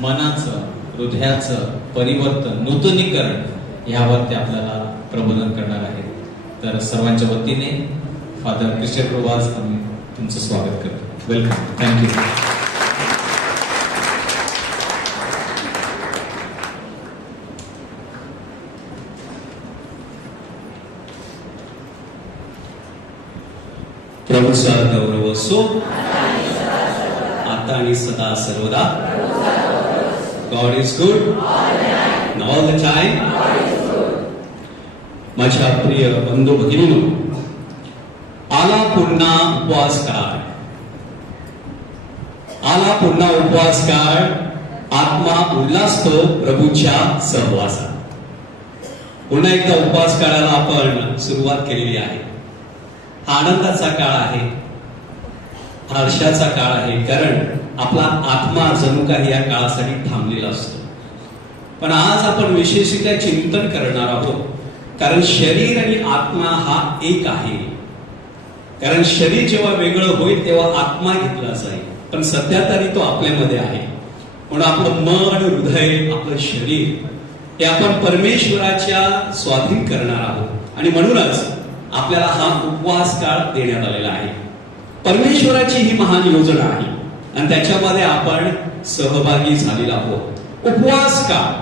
मनाचं, हृदयाचं परिवर्तन, नूतनीकरण यावरती आपल्याला प्रबोधन करणार आहे. तर सर्वांच्या वतीने फादर क्रिस्टियन प्रवास आम्ही तुमचं स्वागत करतो. वेलकम. थँक्यू. प्रभूचा गौरव असो आता आणि सदा सर्वदा. God is good all the time. माझ्या प्रिय बंधू भगिनींनो, आला पुन्हा उपवास काळ. आला पुन्हा उपवास काळ. आत्मा उल्हासतो प्रभूच्या सहवासात. पुन्हा एकदा उपवास काळाला आपण सुरुवात केलेली आहे. हा आनंदाचा काळ आहे, हा हर्षाचा काळ आहे, कारण आपला आत्मा जणू काही या काळासाठी थांबलेला असतो. पण आज आपण विशेषतः चिंतन करणार आहोत, कारण शरीर आणि आत्मा हा एक आहे. कारण शरीर जेव्हा वेगळं होईल तेव्हा आत्मा घेतला जाईल, पण सध्या तरी तो आपल्यामध्ये आहे. म्हणून आपलं मन, हृदय, आपलं शरीर हे आपण परमेश्वराच्या स्वाधीन करणार आहोत. आणि म्हणूनच आपल्याला हा उपवास काळ देण्यात आलेला आहे. परमेश्वराची ही महान योजना आहे आणि त्याच्यामध्ये आपण सहभागी झालेला आहोत. उपवास काळ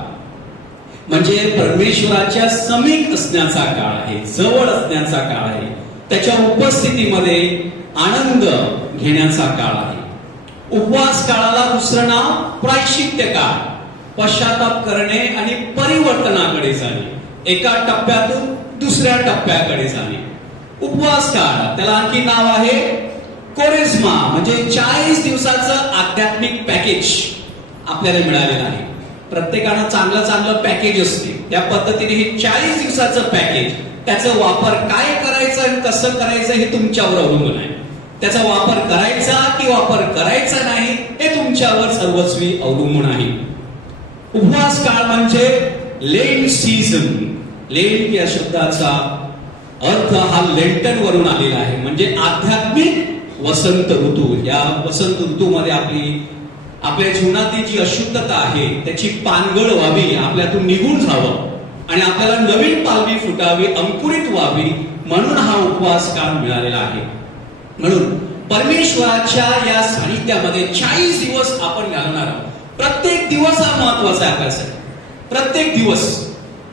म्हणजे परमेश्वराच्या समीप असण्याचा काळ आहे, जवळ असण्याचा काळ आहे, त्याच्या उपस्थितीमध्ये आनंद घेण्याचा काळ आहे. उपवास काळाला दुसरं नाव प्रायश्चित्य काळ, पश्चाताप करणे आणि परिवर्तनाकडे जाणे, एका टप्प्यातून दुसऱ्या टप्प्याकडे जाणे. उपवास काळ त्याला आणखी नाव आहे कोरिस्मा, म्हणजे 40 दिवसाचं आध्यात्मिक पॅकेज आपल्याला मिळालेलं आहे. प्रत्येकानं चांगलं चांगलं पॅकेज असते, त्या पद्धतीने हे 40 दिवसाचं पॅकेज, त्याचा वापर काय करायचा आणि कसं करायचं हे तुमच्यावर अवलंबून आहे. त्याचा वापर करायचा की वापर करायचा नाही हे तुमच्यावर सर्वस्वी अवलंबून आहे. उपवास काळ म्हणजे लेंट सीझन. लेंट या शब्दाचा अर्थ हा लेंटन वरून आलेला आहे, म्हणजे आध्यात्मिक वसंत ऋतू. या वसंत ऋतूमध्ये आपल्या जीवनातील जी अशुद्धता आहे त्याची पानगळ व्हावी, आपल्यातून निघून जावं आणि आपल्याला नवीन पालवी फुटावी, अंकुरित व्हावी, म्हणून हा उपवास काळ मिळालेला आहे. म्हणून परमेश्वराच्या या सानिध्यामध्ये 40 दिवस आपण घालणार आहोत. प्रत्येक दिवस हा महत्वाचा आहे आपल्यासाठी, प्रत्येक दिवस.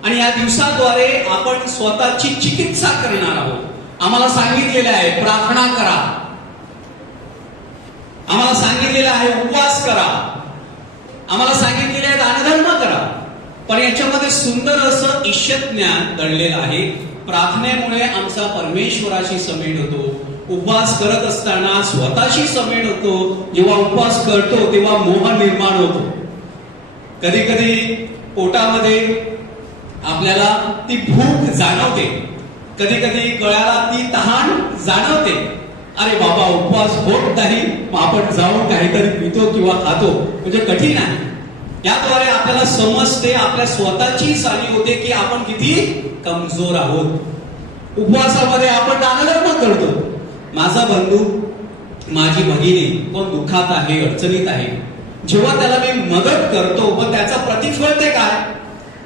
आणि या दिवसाद्वारे आपण स्वतःची चिकित्सा करणार आहोत. आम्हाला सांगितलेलं आहे प्रार्थना करा, आम्हाला सांगितलेलं आहे उपवास करा, आम्हाला सांगितलेले आहे दानधर्म करा. पण याच्यामध्ये सुंदर असं ईश्वर ज्ञान दडलेलं आहे. प्रार्थनेमुळे आमचा परमेश्वराशी समेट होतो. उपवास करत असताना स्वतःशी समेट होतो. जेव्हा उपवास करतो तेव्हा मोह निर्माण होतो. कधी कधी पोटामध्ये आपल्याला ती भूक जाणवते, कधी कधी गळ्याला ती तहान जाणवते. अरे बाबा उपवास होत नाही, मग आपण जाऊन काहीतरी पितो किंवा खातो, म्हणजे कठीण आहे. याद्वारे आपल्याला समजते, आपल्या स्वतःची जाणीव होते की आपण किती कमजोर आहोत. उपवासामध्ये आपण दानधर्म करतो. माझा बंधू, माझी भगिनी कोण दुःखात आहे, अडचणीत आहे, जेव्हा त्याला मी मदत करतो पण त्याचं प्रतिफळ ते काय?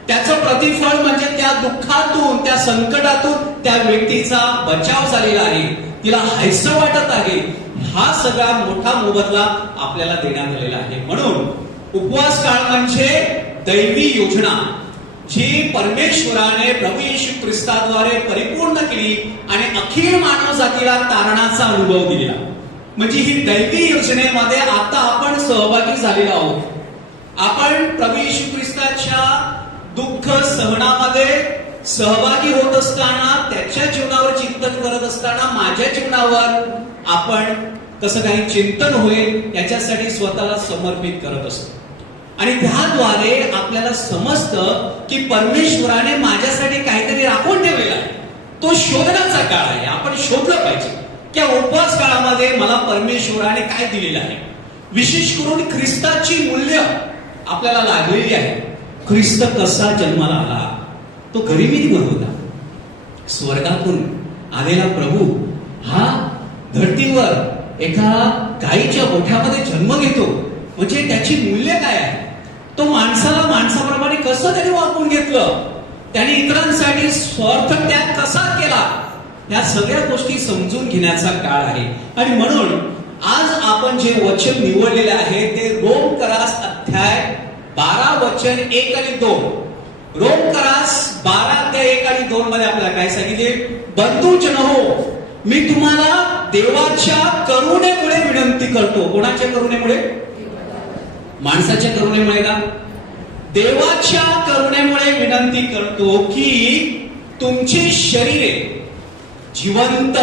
त्याचं प्रतिफळ म्हणजे त्या दुःखातून, त्या संकटातून त्या व्यक्तीचा बचाव झालेला आहे, तिला हायसं वाटत आहे. हा सगळा मोठा मोबदला आपल्याला देण्यात आलेला आहे. म्हणून उपवास काळ म्हणजे दैवी योजना जी परमेश्वराने प्रभू येशू ख्रिस्ताद्वारे परिपूर्ण केली आणि अखिल मानव जातीला तारणाचा अनुभव दिला. म्हणजे ही दैवी योजनेमध्ये आता आपण सहभागी झालेलो आहोत. आपण प्रभू येशू ख्रिस्ताच्या दुःख सहनामध्ये सहभागी होत असताना, त्याच्या जीवनावर चिंतन करत असताना माझ्या जीवनावर आपण कसं काही चिंतन होईल याच्यासाठी स्वतःला समर्पित करत असतो. आणि त्याद्वारे आपल्याला समजतं की परमेश्वराने माझ्यासाठी काहीतरी राखून ठेवलेला आहे. तो शोधण्याचा काळ आहे. आपण शोधलं पाहिजे की उपवास काळामध्ये मला परमेश्वराने काय दिलेलं आहे. विशेष करून ख्रिस्ताची मूल्य आपल्याला लागलेली आहे. ख्रिस्त कसा जन्माला आला, तो गरिबीमध्ये होता. स्वर्गातून आलेला प्रभू हा धरतीवर एका गायीच्या गोठ्यामध्ये जन्म घेतो. म्हणजे त्याची मूल्य काय आहे? तो माणसाला माणसाप्रमाणे कसं त्याने वापरून घेतलं, त्याने इतरांसाठी स्वार्थ त्याग कसा केला, या सगळ्या गोष्टी समजून घेण्याचा काळ आहे. आणि म्हणून आज आपण जे वचन निवडलेले आहे ते रोमकरास अध्याय 12 वचन 1 आणि 2. रोमकरास 12:1 आणि 2 मध्ये आपल्याला काय सांगितले? बंधूजनो हो, मी तुम्हाला देवाच्या करुणेमुळे विनंती करतो. कोणाच्या करुणेमुळे? माणसाच्या करुणेमुळे ना, देवाच्या करुणेमुळे विनंती करतो की तुमची शरीरे जिवंत,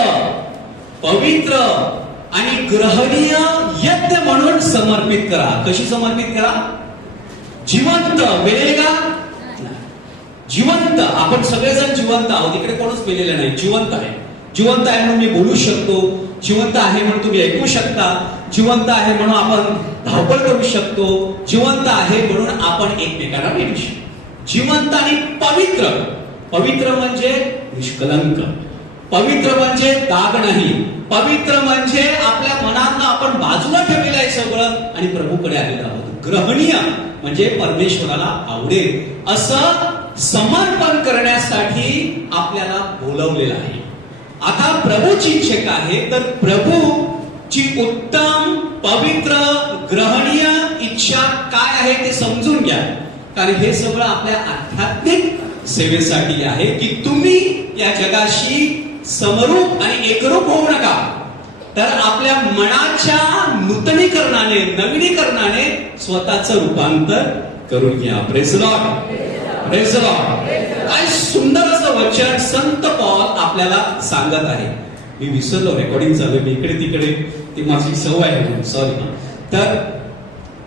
पवित्र आणि ग्रहणीय यज्ञ म्हणून समर्पित करा. कशी समर्पित करा? जिवंत. वेगळे का? जिवंत. आपण सगळेजण जिवंत आहोत, इकडे कोणच मेलेलं नाही. जिवंत आहे. जिवंत आहे म्हणून मी बोलू शकतो, जिवंत आहे म्हणून तुम्ही ऐकू शकता, जिवंत आहे म्हणून आपण धावपळ करू शकतो, जिवंत आहे म्हणून आपण एकमेकांना भेटू शकतो. जिवंत आणि पवित्र. पवित्र म्हणजे निष्कलंक, पवित्र म्हणजे दाग नाही, पवित्र म्हणजे आपल्या मनातनं आपण बाजूला ठेवलेलं आहे सगळं आणि प्रभूकडे आलेलं आहोत. ग्रहणीय म्हणजे परमेश्वराला आवडेल असं समर्पण करण्यासाठी आपल्याला बोलवलेलं आहे. आता प्रभूची इच्छा काय आहे? तर प्रभूची उत्तम, पवित्र, ग्रहणीय इच्छा काय आहे ते समजून घ्या. कारण हे सगळं आपल्या आध्यात्मिक सेवेसाठी आहे की तुम्ही या जगाशी समरूप आणि एकरूप होऊ नका, तर आपल्या मनाच्या नूतनीकरणाने, नवीनीकरणाने स्वतःचं रूपांतर करून घ्या. Praise the Lord, praise the Lord. काय सुंदर असं वचन संत पौल आपल्याला सांगत आहे. मी विसरलो, रेकॉर्डिंग चालू, मी इकडे तिकडे, ती माझी सवय आहे, सॉरी. तर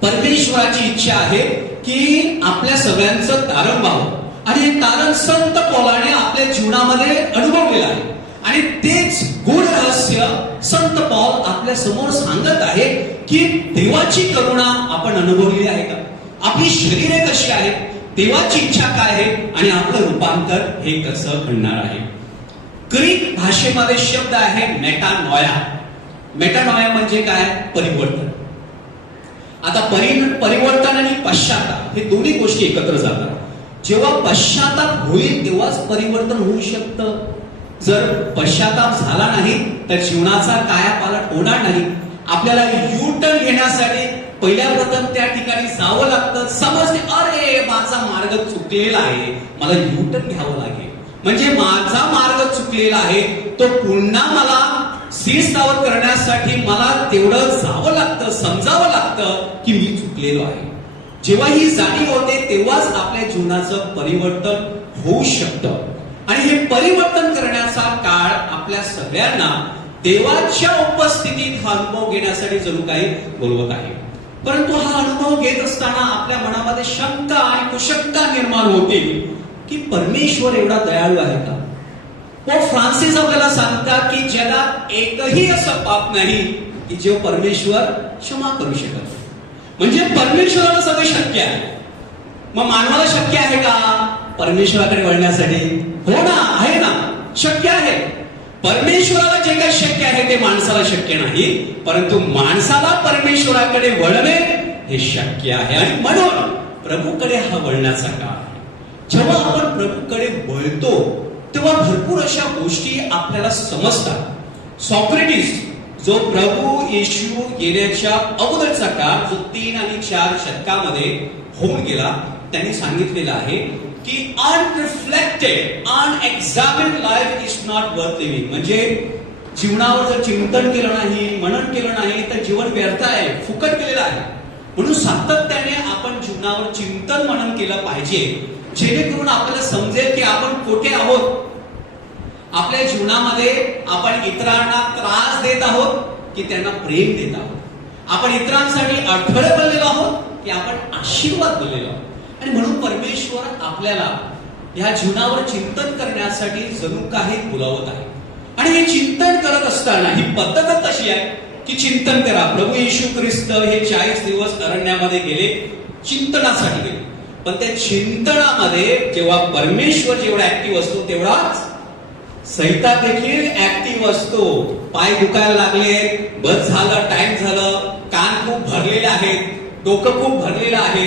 परमेश्वराची इच्छा आहे की आपल्या सगळ्यांचं तारण व्हावं आणि हे तारण संत पौलाने आपल्या जीवनामध्ये अनुभवलेलं आहे. आणि तेच गूढ रहस्य संत पौल आपल्या समोर सांगत आहे की देवाची करुणा आपण अनुभवलेली आहे का, आपली शरीरे कशी आहेत, देवाची इच्छा काय आहे आणि आपलं रूपांतर हे कसं घडणार आहे. ग्रीक भाषेमध्ये शब्द आहे मेटानॉया. मेटानॉया म्हणजे काय? परिवर्तन. आता परिवर्तन आणि पश्चाताप हे दोन्ही गोष्टी एकत्र जातात. जेव्हा पश्चाताप होईल तेव्हाच परिवर्तन होऊ शकतं. जर पश्चाताप झाला नाही तर जीवनाचा कायापालट होणार नाही. आपल्याला यू टर्न घेण्यासाठी पहिल्या प्रथम त्या ठिकाणी जावं लागतं. समजते अरे माझा मार्ग चुकलेला आहे, मला यू टर्न घ्यावं लागेल. म्हणजे माझा मार्ग चुकलेला आहे तो पुन्हा मला स्थिरस्थावर करण्यासाठी मला तेवढं जावं लागतं, समजावं लागतं की मी चुकलेलो आहे. जेव्हा ही जाणीव होते तेव्हाच आपल्या जीवनाचं परिवर्तन होऊ शकतं. आणि हे परिवर्तन करण्याचा काळ आपल्या सगळ्यांना देवाच्या उपस्थितीत हा अनुभव घेण्यासाठी जणू काही बोलवत आहे. परंतु हा अनुभव घेत असताना आपल्या मनामध्ये शंका आणि कुशंका निर्माण होते की परमेश्वर एवढा दयाळू आहे का? पोप फ्रान्सिस आपल्याला सांगतात की जगात एकही असं पाप नाही की जे परमेश्वर क्षमा करू शकत. म्हणजे परमेश्वराला सगळं शक्य आहे. मग मानवाला शक्य आहे का परमेश्वराकडे वळण्यासाठी? हो ना, आहे ना, शक्य आहे. परमेश्वराला जे काही शक्य आहे ते माणसाला शक्य नाही, परंतु माणसाला परमेश्वराकडे वळणे हे शक्य आहे. आणि म्हणून प्रभूकडे हा वळण्याचा काळ आहे. जेव्हा आपण प्रभूकडे वळतो तेव्हा भरपूर अशा गोष्टी आपल्याला समजतात. सॉक्रेटिस जो प्रभू येशू येण्याच्या अगोदरचा काळ जो 3 आणि 4 शतकामध्ये होऊन गेला, त्यांनी सांगितलेलं आहे की unreflected, unexamined life is not worth living. म्हणजे जीवनावर जर चिंतन केलं नाही, मनन केलं नाही तर जीवन व्यर्थ आहे, फुकट केलेलं आहे. म्हणून सातत्याने आपण जीवनावर चिंतन मनन केलं पाहिजे, जेणेकरून आपल्याला समजेल की आपण कुठे आहोत. आपल्या जीवनामध्ये आपण इतरांना त्रास देत आहोत की त्यांना प्रेम देत आहोत. आपण इतरांसाठी अडथळे बनलेलो आहोत की आपण आशीर्वाद बनलेलो आहोत. आणि म्हणून परमेश्वर आपल्याला या जीवनावर चिंतन करण्यासाठी जणू काही बोलावत आहे. आणि हे चिंतन करत असताना ही पद्धतच तशी आहे की चिंतन करा. प्रभू येशू ख्रिस्त हे 40 दिवस अरण्यामध्ये गेले, चिंतनासाठी गेले. पण त्या चिंतनामध्ये जेव्हा परमेश्वर जेवढा ऍक्टिव्ह असतो तेवढाच सैतान देखील ऍक्टिव्ह असतो. पाय दुखायला लागले, बस झालं, टाइम झालं, कान खूप भरलेले आहेत, डोकं खूप भरलेलं आहे,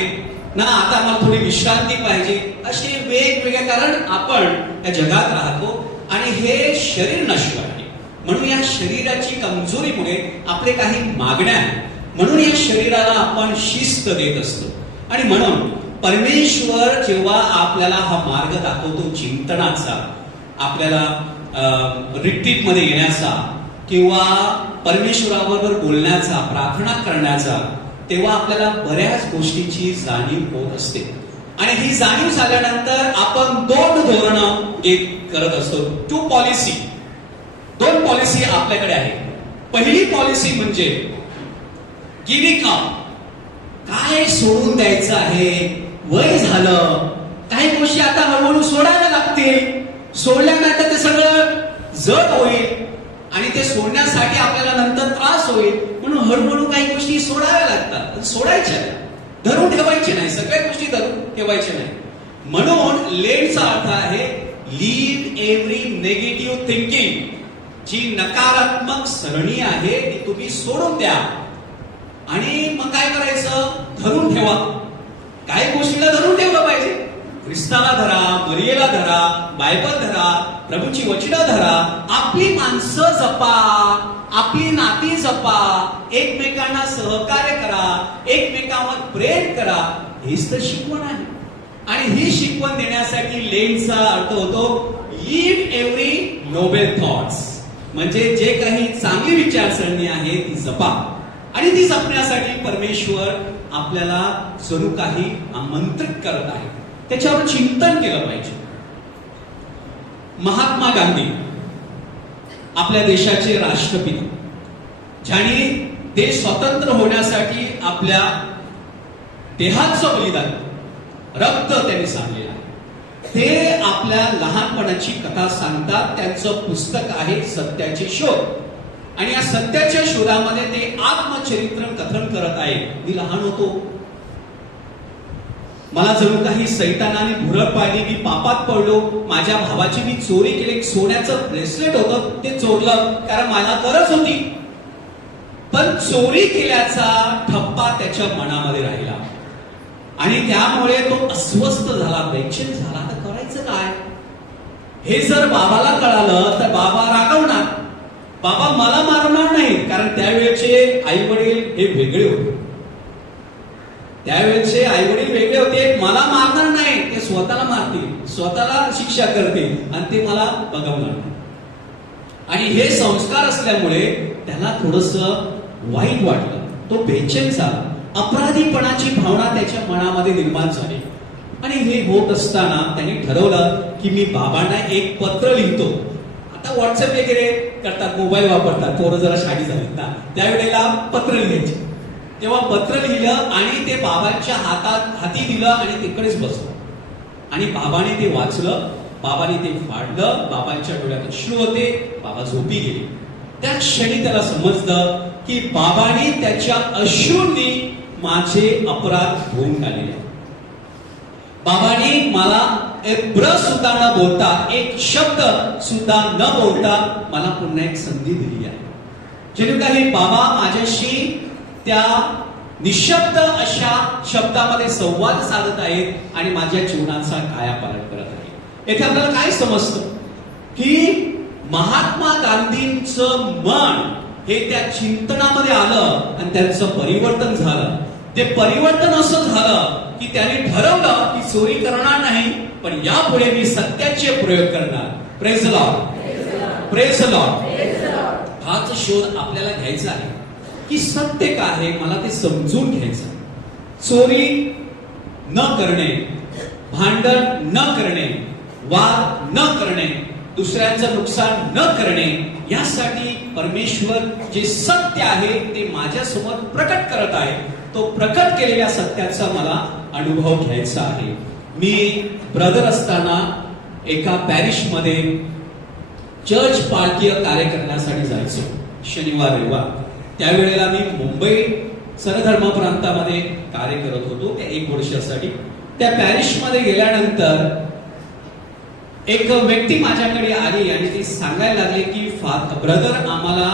ना आता मला थोडी विश्रांती पाहिजे, असे वेगवेगळे कारण आपण या जगात राहतो आणि हे शरीर नश्वर आहे. म्हणून या शरीराची कमजोरीमुळे आपले काही मागण्या आहेत. म्हणून या शरीराला आपण शिस्त देत असतो. आणि म्हणून परमेश्वर जेव्हा आपल्याला हा मार्ग दाखवतो चिंतनाचा, आपल्याला रिट्रीट मध्ये येण्याचा किंवा परमेश्वराबरोबर बोलण्याचा, प्रार्थना करण्याचा, तेव्हा आपल्याला बऱ्याच गोष्टींची जाणीव होत असते. आणि ही जाणीव झाल्यानंतर आपण दोन धोरणं करत असतो. दोन पॉलिसी आपल्याकडे आहे. पहिली पॉलिसी म्हणजे गिव्हिंग अप, काय सोडून द्यायचं आहे, वय झालं, काही गोष्टी आता हळूहळू सोडायला लागतील, सोडल्यानंतर ते सगळं जड होईल आणि ते सोडण्यासाठी आपल्याला नंतर त्रास होईल. म्हणून हळूहळू काही गोष्टी सोडाव्या लागतात. सोडायच्या नाही, धरून ठेवायचे नाही, सगळ्या गोष्टी धरून ठेवायच्या नाही. म्हणून लेटचा अर्थ आहे लीव एव्हरी नेगेटिव्ह थिंकिंग. जी नकारात्मक सरणी आहे ती तुम्ही सोडून द्या. आणि मग काय करायचं, धरून ठेवा. काही गोष्टीला धरून ठेवलं पाहिजे. ख्रिस्ताला धरा, मरियेला धरा, बायबल धरा, प्रभूची वचनं धरा, आपली माणसं जपा, आपली नाती जपा, एकमेकांना सहकार्य करा, एकमेकांवर प्रेम करा. हेच तर शिकवण आहे. आणि ही शिकवण देण्यासाठी लेनचा अर्थ होतो लीव एव्हरी नोबेल थॉट्स. म्हणजे जे काही चांगली विचारसरणी आहे ती जपा. आणि ती जपण्यासाठी परमेश्वर आपल्याला जणू काही आमंत्रित करत आहे. त्याच्यावर चिंतन केलं पाहिजे. महात्मा गांधी आपल्या देशाचे राष्ट्रपिता, ज्यांनी देश स्वतंत्र होण्यासाठी आपल्या देहाचं बलिदान, रक्त त्यांनी सांगलेलं आहे. ते आपल्या लहानपणाची कथा सांगतात. त्यांचं पुस्तक आहे सत्याचे शोध. आणि या सत्याच्या शोधामध्ये ते आत्मचरित्र कथन करत आहे. मी लहान होतो, मला जणू काही सैतानाने भुरळ पाडली, मी पापात पडलो, माझ्या भावाची मी चोरी केली. सोन्याचं ब्रेसलेट होतं ते चोरलं कारण मला गरज होती. पण चोरी केल्याचा ठप्पा त्याच्या मनामध्ये राहिला आणि त्यामुळे तो अस्वस्थ झाला, बेचैन झाला. तर करायचं काय? हे जर बाबाला कळालं तर बाबा रागवणार, बाबा मला मारणार नाही. कारण त्यावेळेचे आई वडील हे वेगळे होते. त्यावेळेचे आई वडील वेगळे होते. मला मारणार नाही, ते स्वतःला मारतील, स्वतःला शिक्षा करतील आणि ते मला बघवणार नाही. आणि हे संस्कार असल्यामुळे त्याला थोडस वाईट वाटलं. तो बेचैन झाला. अपराधीपणाची भावना त्याच्या मनामध्ये निर्माण झाली. आणि हे होत असताना त्यांनी ठरवलं की मी बाबांना एक पत्र लिहितो. आता व्हॉट्सअप वगैरे करतात, मोबाईल वापरतात, पोरं जरा शाळी झालीत ना, त्यावेळेला पत्र लिहायचे. तेव्हा पत्र लिहिलं आणि ते बाबांच्या हाती दिलं आणि तिकडेच बसलं. आणि बाबाने ते वाचलं, बाबाने ते फाडलं. बाबांच्या डोळ्यात अश्रू होते. बाबा झोपी गेले. त्या क्षणी त्याला समजलं की बाबाने त्याच्या अश्रूंनी माझे अपराध धुवून काढले. बाबांनी मला एक ब्र सुद्धा न बोलता, एक शब्द सुद्धा न बोलता मला पुन्हा एक संधी दिली आहे. जणू काही बाबा माझ्याशी त्या निशब्द अशा शब्दामध्ये संवाद साधत आहेत आणि माझ्या जीवनाचा कायापालट करत आहेत. येथे आपल्याला काय समजतं की महात्मा गांधींचं मन हे त्या चिंतनामध्ये आलं आणि त्यांचं परिवर्तन झालं. ते परिवर्तन असं झालं की त्यांनी ठरवलं की चोरी करणार नाही, पण यापुढे मी सत्याचे प्रयोग करणार. Praise the Lord, praise the Lord. हाच शोध आपल्याला घ्यायचा आहे की सत्य काय आहे मला ते समजून घ्यायचं. चोरी न करणे, भांडण न करणे, वाद न करणे, दुसऱ्यांचं नुकसान न करणे, यासाठी परमेश्वर जे सत्य आहे ते माझ्यासमोर प्रकट करत आहे. तो प्रकट केलेल्या सत्याचा मला अनुभव घ्यायचा आहे. मी ब्रदर असताना एका पॅरिश मध्ये चर्च पालखी कार्य करण्यासाठी जायचो शनिवार रविवार. त्यावेळेला मी मुंबई सरधर्म प्रांतामध्ये कार्य करत होतो त्या 1 वर्षासाठी. त्या पॅरिश मध्ये गेल्यानंतर एक व्यक्ती माझ्याकडे आली आणि ती सांगायला लागली की ब्रदर आम्हाला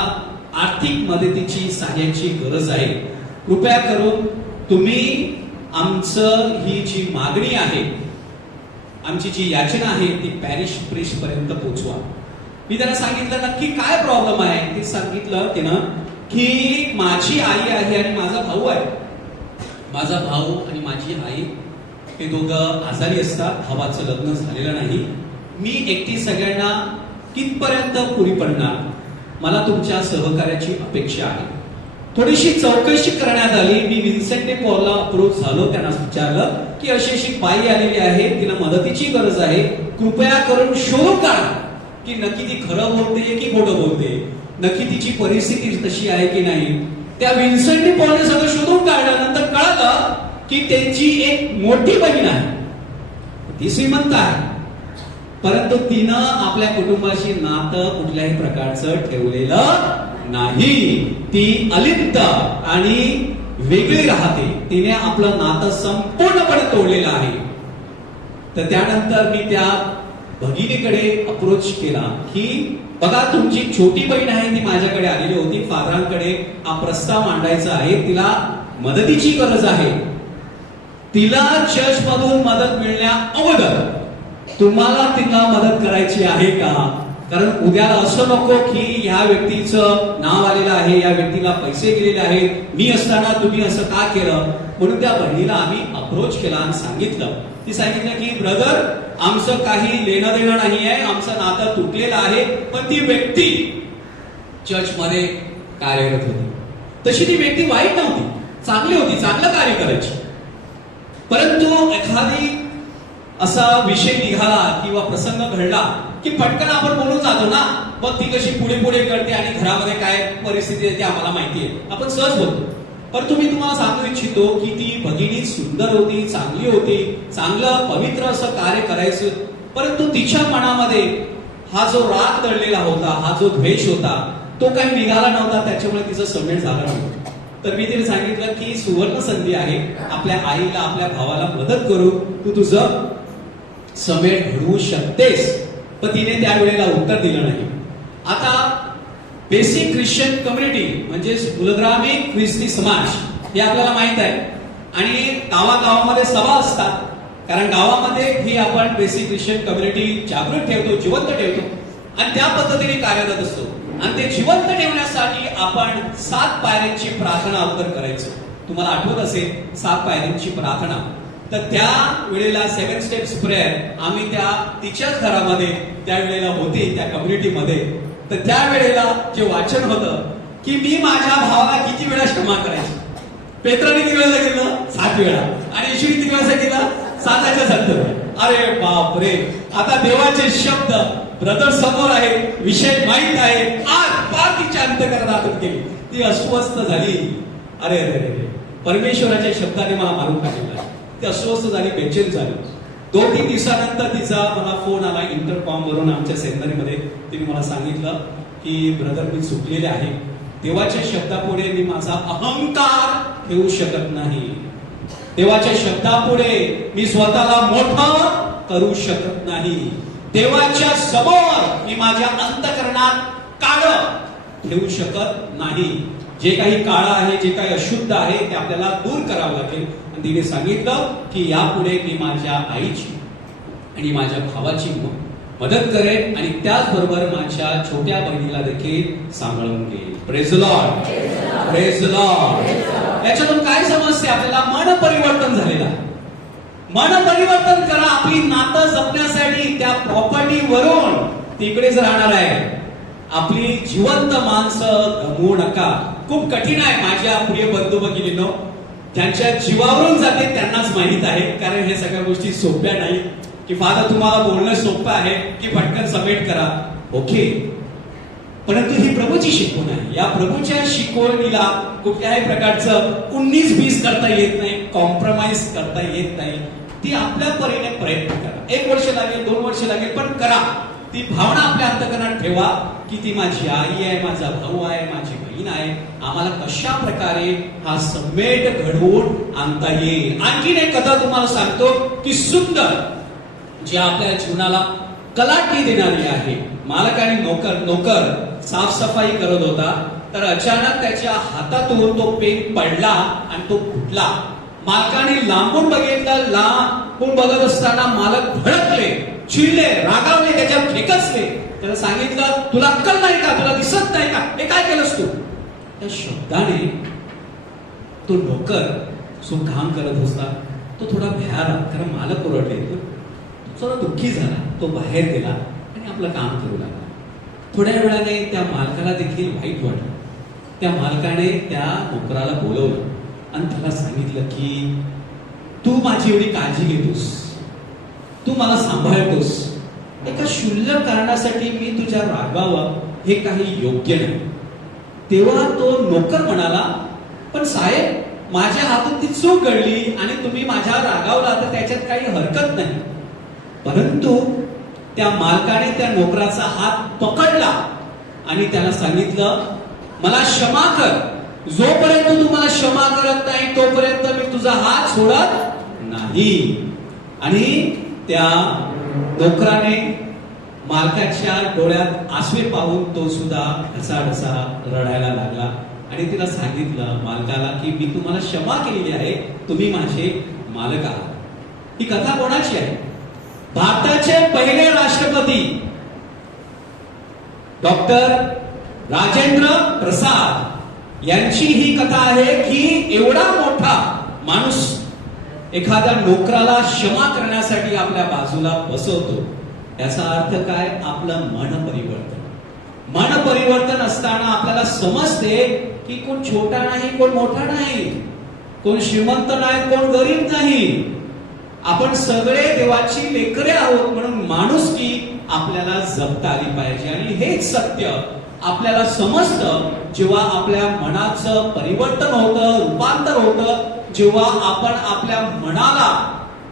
आर्थिक मदतीची सहाय्याची गरज आहे, कृपया करून तुम्ही आमचं ही जी मागणी आहे, आमची जी याचना आहे ती पॅरिश प्रीस्ट पर्यंत पोहोचवा. मी त्यांना सांगितलं नक्की काय प्रॉब्लेम आहे. ते सांगितलं तिनं की माझी आई आहे आणि माझा भाऊ आहे. माझा भाऊ आणि माझी आई हे दोघं आजारी असतात. भावाचं लग्न झालेलं नाही. मी एकटी सगळ्यांना कितपर्यंत पुरी पडणार. मला तुमच्या सहकार्याची अपेक्षा आहे. थोडीशी चौकशी करण्यात आली. मी विन्सेंट डे पॉलला अप्रोच झालो. त्यांना विचारलं की अशी बाई आलेली आहे, तिला मदतीची गरज आहे, कृपया करून शोधून काढा की नक्की ती खरं बोलते की खोटं बोलते, नक्की तिची परिस्थिती तशी आहे की नाही. त्या विन्सेंट डे पॉलने सगळं शोधून काढल्यानंतर कळलं की त्यांची एक मोठी बहीण आहे, ती श्रीमंत आहे, परंतु तिनं आपल्या कुटुंबाशी नातं कुठल्याही प्रकारचं ठेवलेलं नाही. ती अलिप्त आणि वेगळी राहते. तिने आपलं नातं संपूर्णपणे तोडलेलं आहे. तर त्यानंतर मी त्या भगिनीकडे अप्रोच केला की बघा तुमची छोटी बहीण आहे, ती माझ्याकडे आलेली होती. फादरांकडे हा प्रस्ताव मांडायचा आहे, तिला मदतीची गरज आहे. तिला चर्च मधून मदत मिळण्या अगोदर तुम्हाला तिला मदत करायची आहे का. कारण उद्याला असं नको की ह्या व्यक्तीचं नाव आलेलं आहे, या व्यक्तीला पैसे गेलेले आहेत, मी असताना तुम्ही असं का केलं. म्हणून त्या बहिणीला आम्ही अप्रोच केला आणि सांगितलं. ती सांगितलं की ब्रदर आमचं काही लेणं देणं नाही आहे, आमचं नातं तुटलेलं आहे, पण ती व्यक्ती चर्चमध्ये कार्यरत होती. तशी ती व्यक्ती वाईट नव्हती, चांगली होती, चांगलं कार्य करायची. परंतु एखादी असा विषय निघाला किंवा प्रसंग घडला की पटकन आपण बोलून जातो ना, मग ती कशी पुढे पुढे करते आणि घरामध्ये काय परिस्थिती आहे ते आम्हाला माहिती आहे, आपण सहज बोलतो. परंतु मी तुम्हाला सांगू इच्छितो की ती भगिनी सुंदर होती, चांगली होती, चांगलं पवित्र असं कार्य करायचं, परंतु तिच्या मनामध्ये हा जो राग दडलेला होता, हा जो द्वेष होता, तो काही निघाला नव्हता. त्याच्यामुळे तिचं समेट झालं नव्हतं. तर मी तिला सांगितलं की सुवर्ण संधी आहे, आपल्या आईला आपल्या भावाला मदत करू, तू तुझं समेट घडवू शकतेस. पण तिने त्यावेळेला उत्तर दिलं नाही. आता बेसिक ख्रिश्चन कम्युनिटी म्हणजे मूलग्रामी ख्रिस्ती समाज हे आपल्याला माहित आहे. आणि गावागावामध्ये सभा असतात, कारण गावामध्ये ही आपण बेसिक ख्रिश्चन कम्युनिटी जागृत ठेवतो, जिवंत ठेवतो आणि त्या पद्धतीने कार्यरत असतो. आणि ते जिवंत ठेवण्यासाठी आपण 7 पायऱ्यांची प्रार्थना अगोदर करायचो. तुम्हाला आठवत असेल 7 पायऱ्यांची प्रार्थना. तर त्या वेळेला 7 स्टेप्स प्रेयर आम्ही त्या तिच्याच घरामध्ये त्यावेळेला होती, त्या कम्युनिटीमध्ये. तर त्यावेळेला जे वाचन होतं की मी माझ्या भावाला किती वेळा क्षमा करायची. पेत्राने किती वेळा सांगितलं? 7 वेळा. आणि येशूने किती वेळा सांगितलं? 7च्या 70. अरे बाप रे. आता देवाचे शब्द ब्रदर समोर आहे, विषय माहित आहे, आज पार तिच्या अंतःकरणात गेली, ती अस्वस्थ झाली. अरे अरे अरे, परमेश्वराच्या शब्दाने मला मारून टाकलेला. ती अस्वस्थ झाली, बेचैन झाली. 2-3 दिवसानंतर तिचा मला फोन आला इंटरकॉम वरून आमच्या सेमिनारीमध्ये. तिने मला सांगितलं की ब्रदर मी चुकलेले आहे, देवाच्या शब्दापुढे मी माझा अहंकार ठेवू शकत नाही, देवाच्या शब्दापुढे मी स्वतःला मोठं करू शकत नाही, देवाच्या समोर मी माझ्या अंतःकरणात काळं ठेवू शकत नाही. जे काही काळं आहे, जे काही अशुद्ध आहे ते आपल्याला दूर करावं लागेल. आणि तिने सांगितलं की यापुढे मी माझ्या आईची आणि माझ्या भावाची मदत करेन आणि त्याचबरोबर माझ्या छोट्या बहिणीला देखील सांभाळून घेईल. Praise the Lord, praise the Lord. याच्यातून काय समजते आपल्याला? मन परिवर्तन झालेलं आहे. मन परिवर्तन करा. आपली नातं जपण्यासाठी त्या प्रॉपर्टीवरून तिकडेच राहणार आहे. आपली जिवंत माणसं गमवू नका. खूप कठीण आहे माझ्या प्रिय बंधू भगिनींनो, ज्यांच्या जीवावरून जाते त्यांनाच माहित आहे. कारण हे सगळ्या गोष्टी सोप्या नाही की फादर तुम्हाला बोलणं सोपं आहे की पटकन सबमिट करा, ओके. परंतु ही प्रभूची शिकवण आहे. या प्रभूच्या शिकवणीला कुठल्याही प्रकारचं 19-20 करता येत नाही, कॉम्प्रोमाइज करता येत नाही. ती आपल्या परीने प्रयत्न करा. 1 वर्ष लागेल, 2 वर्ष लागेल, पण करा. ती भावना आपल्या अंतःकरणात ठेवा की ती माझी आई आहे, माझा भाऊ आहे, माझी बहीण आहे. आम्हाला कशा प्रकारे हा समेट घडवून आणता येईल. आणखीन एक कथा तुम्हाला सांगतो की सुंदर जी आपल्या जीवनाला कलाटणी देणारी आहे. मालक आणि नोकर साफसफाई करत होता, तर अचानक त्याच्या हातातून तो पेन पडला आणि तो फुटला. मालकाने लांबून बघितलं. लांबून बघत असताना मालक भडकले, चिडले, रागावले, त्याच्यावर खेकसले. त्याला सांगितलं, तुला अक्कल नाही का, तुला दिसत नाही का, हे काय केलंस तू? त्या शब्दाने तो नोकर जो काम करत होता तो थोडा भयाला, कारण मालक ओरडले. तो थोडा दुःखी झाला. तो बाहेर गेला आणि आपलं काम करू लागला. थोड्या वेळाने त्या मालकाला देखील वाईट वाटलं. त्या मालकाने त्या नोकराला बोलवलं आणि त्याला सांगितलं की तू माझी एवढी काळजी घेतोस, तू मला सांभाळतोस, एका क्षुल्लक कारणासाठी मी तुझ्या रागावं हे काही योग्य नाही. तेव्हा तो नोकर म्हणाला, पण साहेब, माझ्या हातून ती चूक घडली आणि तुम्ही माझ्यावर रागावला तर त्याच्यात काही हरकत नाही. परंतु त्या मालकाने त्या नोकराचा हात पकडला आणि त्याला सांगितलं, मला क्षमा कर. जोपर्यंत तू मला क्षमा करत नाही तोपर्यंत मी तुझा हात सोडत नाही. आणि त्या नोकराने मालकाच्या डोळ्यात आसवे पाहून तो सुद्धा ढसाढसा रडायला लागला आणि तिला सांगितलं मालकाला की मी तुम्हाला क्षमा केलेली आहे, तुम्ही माझे मालक आहात. ही कथा कोणाची आहे? भारताचे पहिले राष्ट्रपती डॉक्टर राजेंद्र प्रसाद यांची ही कथा आहे की एवढा मोठा माणूस एखाद्या नोकराला क्षमा करण्यासाठी आपल्या बाजूला बसवतो. याचा अर्थ काय? आपलं मन परिवर्तन. मन परिवर्तन असताना आपल्याला समजते की कोण छोटा नाही, कोण मोठा नाही, कोण श्रीमंत नाही, कोण गरीब नाही. आपण सगळे देवाची लेकरे आहोत. म्हणून माणुसकी आपल्याला जपता आली पाहिजे. आणि हेच सत्य आपल्याला समजतं जेव्हा आपल्या मनाचं परिवर्तन होतं, रूपांतर होतं, जेव्हा आपण आपल्या मनाला,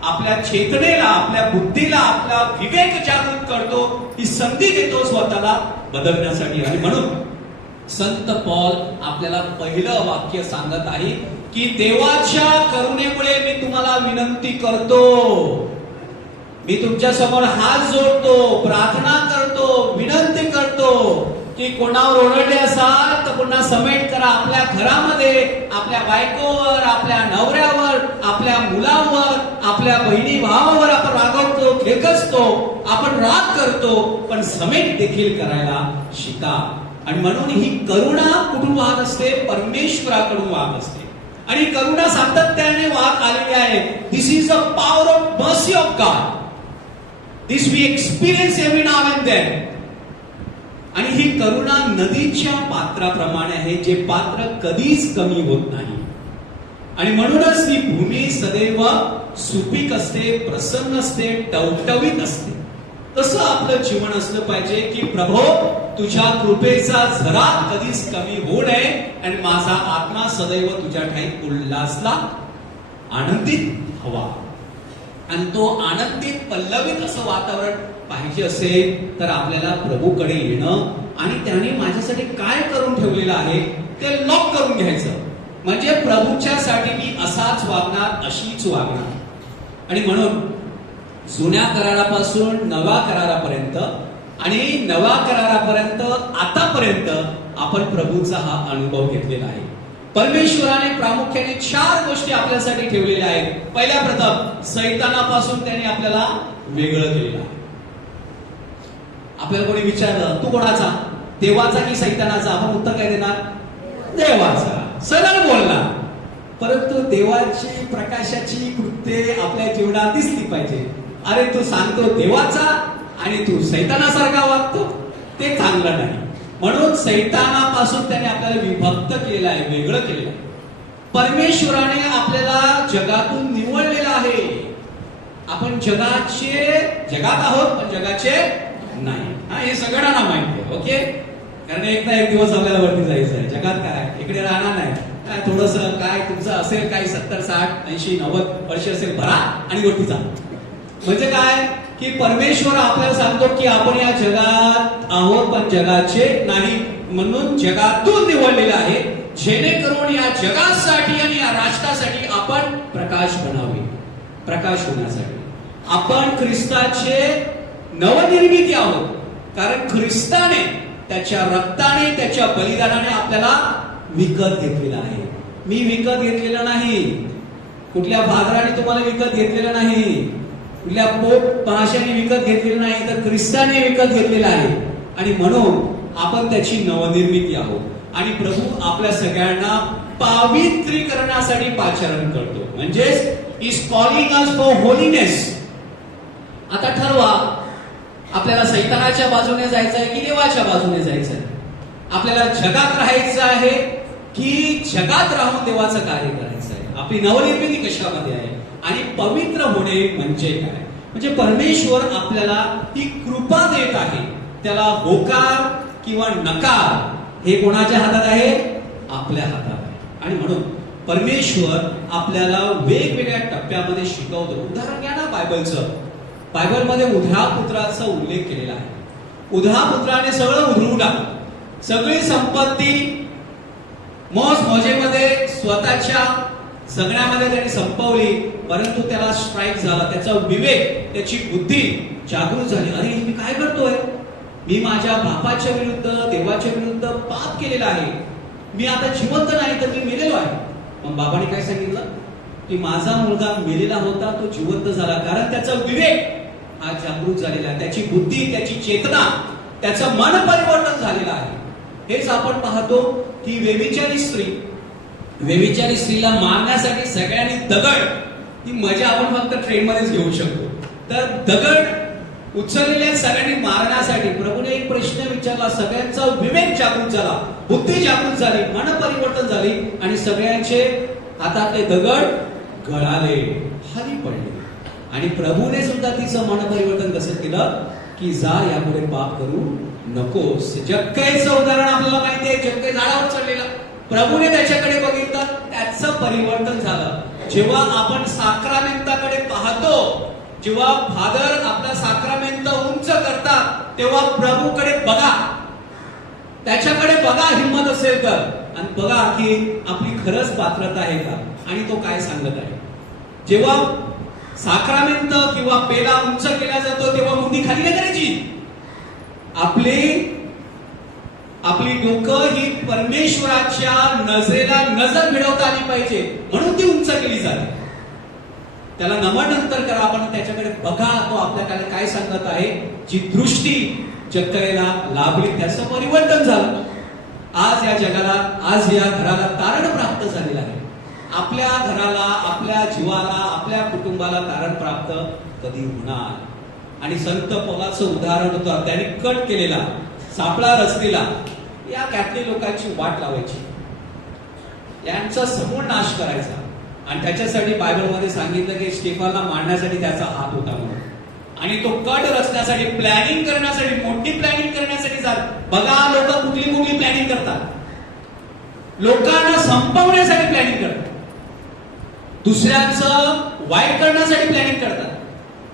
आपल्या चेतनेला, आपल्या बुद्धीला, आपला विवेक जागृत करतो, ही संधी देतो स्वतःला बदलण्यासाठी. आणि म्हणून संत पॉल आपल्याला पहिलं वाक्य सांगत आहे की देवाच्या करुणेमुळे मी तुम्हाला विनंती करतो, मी तुमच्या समोर हात जोडतो, प्रार्थना करतो, विनंती करतो की कोणावर ओरडले असाल तर पुन्हा समेट करा. आपल्या घरामध्ये आपल्या बायकोवर, आपल्या नवऱ्यावर, आपल्या मुलावर, आपल्या बहिणी भावावर आपण रागवतो, खेकसतो, आपण राग करतो, पण समेट देखील करायला शिका. आणि म्हणून ही करुणा कुठून वाहत असते? परमेश्वराकडून वाहत असते. आणि करुणा सातत्याने वाहत आलेली आहे. This is a power of mercy of God. This we experience every now and then. आणि ही करुणा नदीच्या पात्राप्रमाणे आहे, जे पात्र कधीच कमी होत नाही. आणि म्हणूनच ही भूमी सदैव सुपीक असते, प्रसन्न असते, टवटवीत असते. तसं आपलं जीवन असलं पाहिजे की प्रभो, तुझ्या कृपेचा झरा कधीच कमी होऊ नये आणि माझा आत्मा सदैव तुझ्या ठाईत उल्हासला, आनंदित हवा. आणि तो आनंदित, पल्लवित असं वातावरण पाहिजे असेल तर आपल्याला प्रभूकडे येणं आणि त्याने माझ्यासाठी काय करून ठेवलेलं आहे ते लॉक करून घ्यायचं. म्हणजे प्रभूच्या साठी मी असाच वागणार, अशीच वागणार. आणि म्हणून जुन्या करारापासून नव्या करारापर्यंत आणि नव्या करारापर्यंत आतापर्यंत आपण प्रभूचा हा अनुभव घेतलेला आहे. परमेश्वराने प्रामुख्याने 4 गोष्टी आपल्यासाठी ठेवलेल्या आहेत. पहिल्या प्रथम, सैतानापासून त्याने आपल्याला वेगळं केलेलं आहे. आपल्याला कोणी विचारलं तू कोणाचा, देवाचा की सैतानाचा? आपण उत्तर काय देणार? देवाचा. सरळ बोलला. परंतु देवाची, प्रकाशाची कृत्ये आपल्या जीवनात दिसली पाहिजे. अरे तू सांगतो देवाचा आणि तू सैतानासारखा वागतो, ते चांगलं नाही. म्हणून सैतानापासून त्याने आपल्याला विभक्त केलेलं आहे, वेगळं केलेलं आहे. परमेश्वराने आपल्याला जगातून निवडलेलं आहे. आपण जगात आहोत पण जगाचे नाही. हे सगळ्यांना माहिती आहे. ओके, कारण एक ना एक दिवस आपल्याला वरती जायचं आहे. जगात काय इकडे राहणार नाही. काय थोडस काय तुमचं असेल, काही 70, 60, 80, 90 वर्ष असेल, भरा आणि वरती जा. म्हणजे काय की परमेश्वर आपल्याला सांगतो की आपण या जगात आहोत पण जगाचे नाही. म्हणून जगातून निवडलेलं आहे, जेणेकरून या जगासाठी आणि या राष्ट्रासाठी आपण प्रकाश बनावे. प्रकाश होण्यासाठी आपण ख्रिस्ताचे नवनिर्मिती आहोत. कारण ख्रिस्ताने त्याच्या रक्ताने, त्याच्या बलिदानाने आपल्याला विकत घेतलेला आहे. मी विकत घेतलेला नाही. कुठल्या फादराने तुम्हाला विकत घेतलेलं नाही, कुठल्या पोप महाशयाने विकत घेतलेलं नाही, तर ख्रिस्ताने विकत घेतलेलं आहे. आणि म्हणून आपण त्याची नवनिर्मिती आहोत आणि प्रभू आपल्या सगळ्यांना पावित्रीकरणासाठी पाचारण करतो. म्हणजेच is calling us for holiness. आता ठरवा, आपल्याला सैतानाच्या बाजूने जायचं आहे की देवाच्या बाजूने जायचं आहे? आपल्याला जगात राहायचं आहे की जगात राहून देवाचं कार्य करायचं आहे? आपली नवनिर्मिती कशामध्ये आहे आणि पवित्र होणे म्हणजे काय? म्हणजे परमेश्वर आपल्याला ही कृपा देत आहे. त्याला होकार किंवा नकार हे कोणाच्या हातात आहे? आपल्या हातात आहे. आणि म्हणून परमेश्वर आपल्याला वेगवेगळ्या टप्प्यामध्ये शिकवतो. उदाहरण घ्या ना बायबलचं. बायबलमध्ये उधा पुत्राचा उल्लेख केलेला आहे. उधा पुत्राने सगळं उधळूला, सगळी संपत्ती मौज मजेमध्ये स्वतःच्या जगण्यामध्ये त्याने संपवली. परंतु त्याला स्ट्राईक झाला, त्याचा विवेक, त्याची बुद्धी जागृत झाली. अरे मी काय करतोय? मी माझ्या बापाच्या विरुद्ध, देवाच्या विरुद्ध पाप केलेला आहे. मी आता जिवंत नाही तर मी मेलेलो आहे. मग बाबाने काय सांगितलं की माझा मुलगा मेलेला होता, तो जिवंत झाला. कारण त्याचा विवेक हा जागृत झालेला आहे, त्याची बुद्धी, त्याची चेतना, त्याचं मन परिवर्तन झालेलं आहे. हेच आपण पाहतो की व्यभिचारी स्त्रीला मारण्यासाठी सगळ्यांनी दगड, ही मजा आपण फक्त ट्रेनमध्येच घेऊ शकतो, तर दगड उचललेल्या सगळ्यांनी मारण्यासाठी प्रभूने एक प्रश्न विचारला. सगळ्यांचा विवेक जागृत झाला, बुद्धी जागृत झाली, मन परिवर्तन झाली आणि सगळ्यांचे हातातले दगड गळाले, खाली पडले. आणि प्रभूने सुद्धा तिचं मन परिवर्तन कसं केलं की जा, यापुढे पाप करू नकोस. जक्कईचं उदाहरण आपल्याला माहिती आहे. जक्कई झाडावर चढलेला, प्रभूने त्याच्याकडे बघितलं, त्याचं परिवर्तन झालं. जेव्हा आपण साक्रामेंताकडे पाहतो, जेव्हा फादर आपला साक्रामेंत उंच करतात, तेव्हा प्रभूकडे बघा, त्याच्याकडे बघा हिंमत असेल तर, आणि बघा की आपली खरंच पात्रता आहे का आणि तो काय सांगत आहे. जेव्हा साक्रामेंत किंवा पेला उंच केला जातो तेव्हा मुंडी खाली नाही करायची. आपली डोकं ही परमेश्वराच्या नजरेला नजर भिडवता आली पाहिजे, म्हणून ती उंच केली जाते. त्याला नमन नंतर करा, आपण त्याच्याकडे बघा, तो आपल्याकडे काय सांगत आहे. जी दृष्टी जक्कईला लाभली, त्याचं परिवर्तन झालं. आज या जगाला, आज या घराला तारण प्राप्त झालेलं आहे. आपल्या घराला, आपल्या जीवाला, आपल्या कुटुंबाला तारण प्राप्त कधी होणार. आणि संत पौलाचं उदाहरण होतं, त्याने कट केलेला सापळा रचलेला या कॅथलिक लोकांची वाट लावायची, यांचा समूळ नाश करायचा. आणि त्याच्यासाठी बायबलमध्ये सांगितलं की स्टेफनला मारण्यासाठी त्याचा हात होता म्हणून. आणि तो कट रचण्यासाठी, प्लॅनिंग करण्यासाठी, मोठी प्लॅनिंग करण्यासाठी झालं. बघा लोक कुठली कुठली प्लॅनिंग करतात, लोकांना संपवण्यासाठी प्लॅनिंग करतात, दुसऱ्यांचं वाईट करण्यासाठी प्लॅनिंग करतात.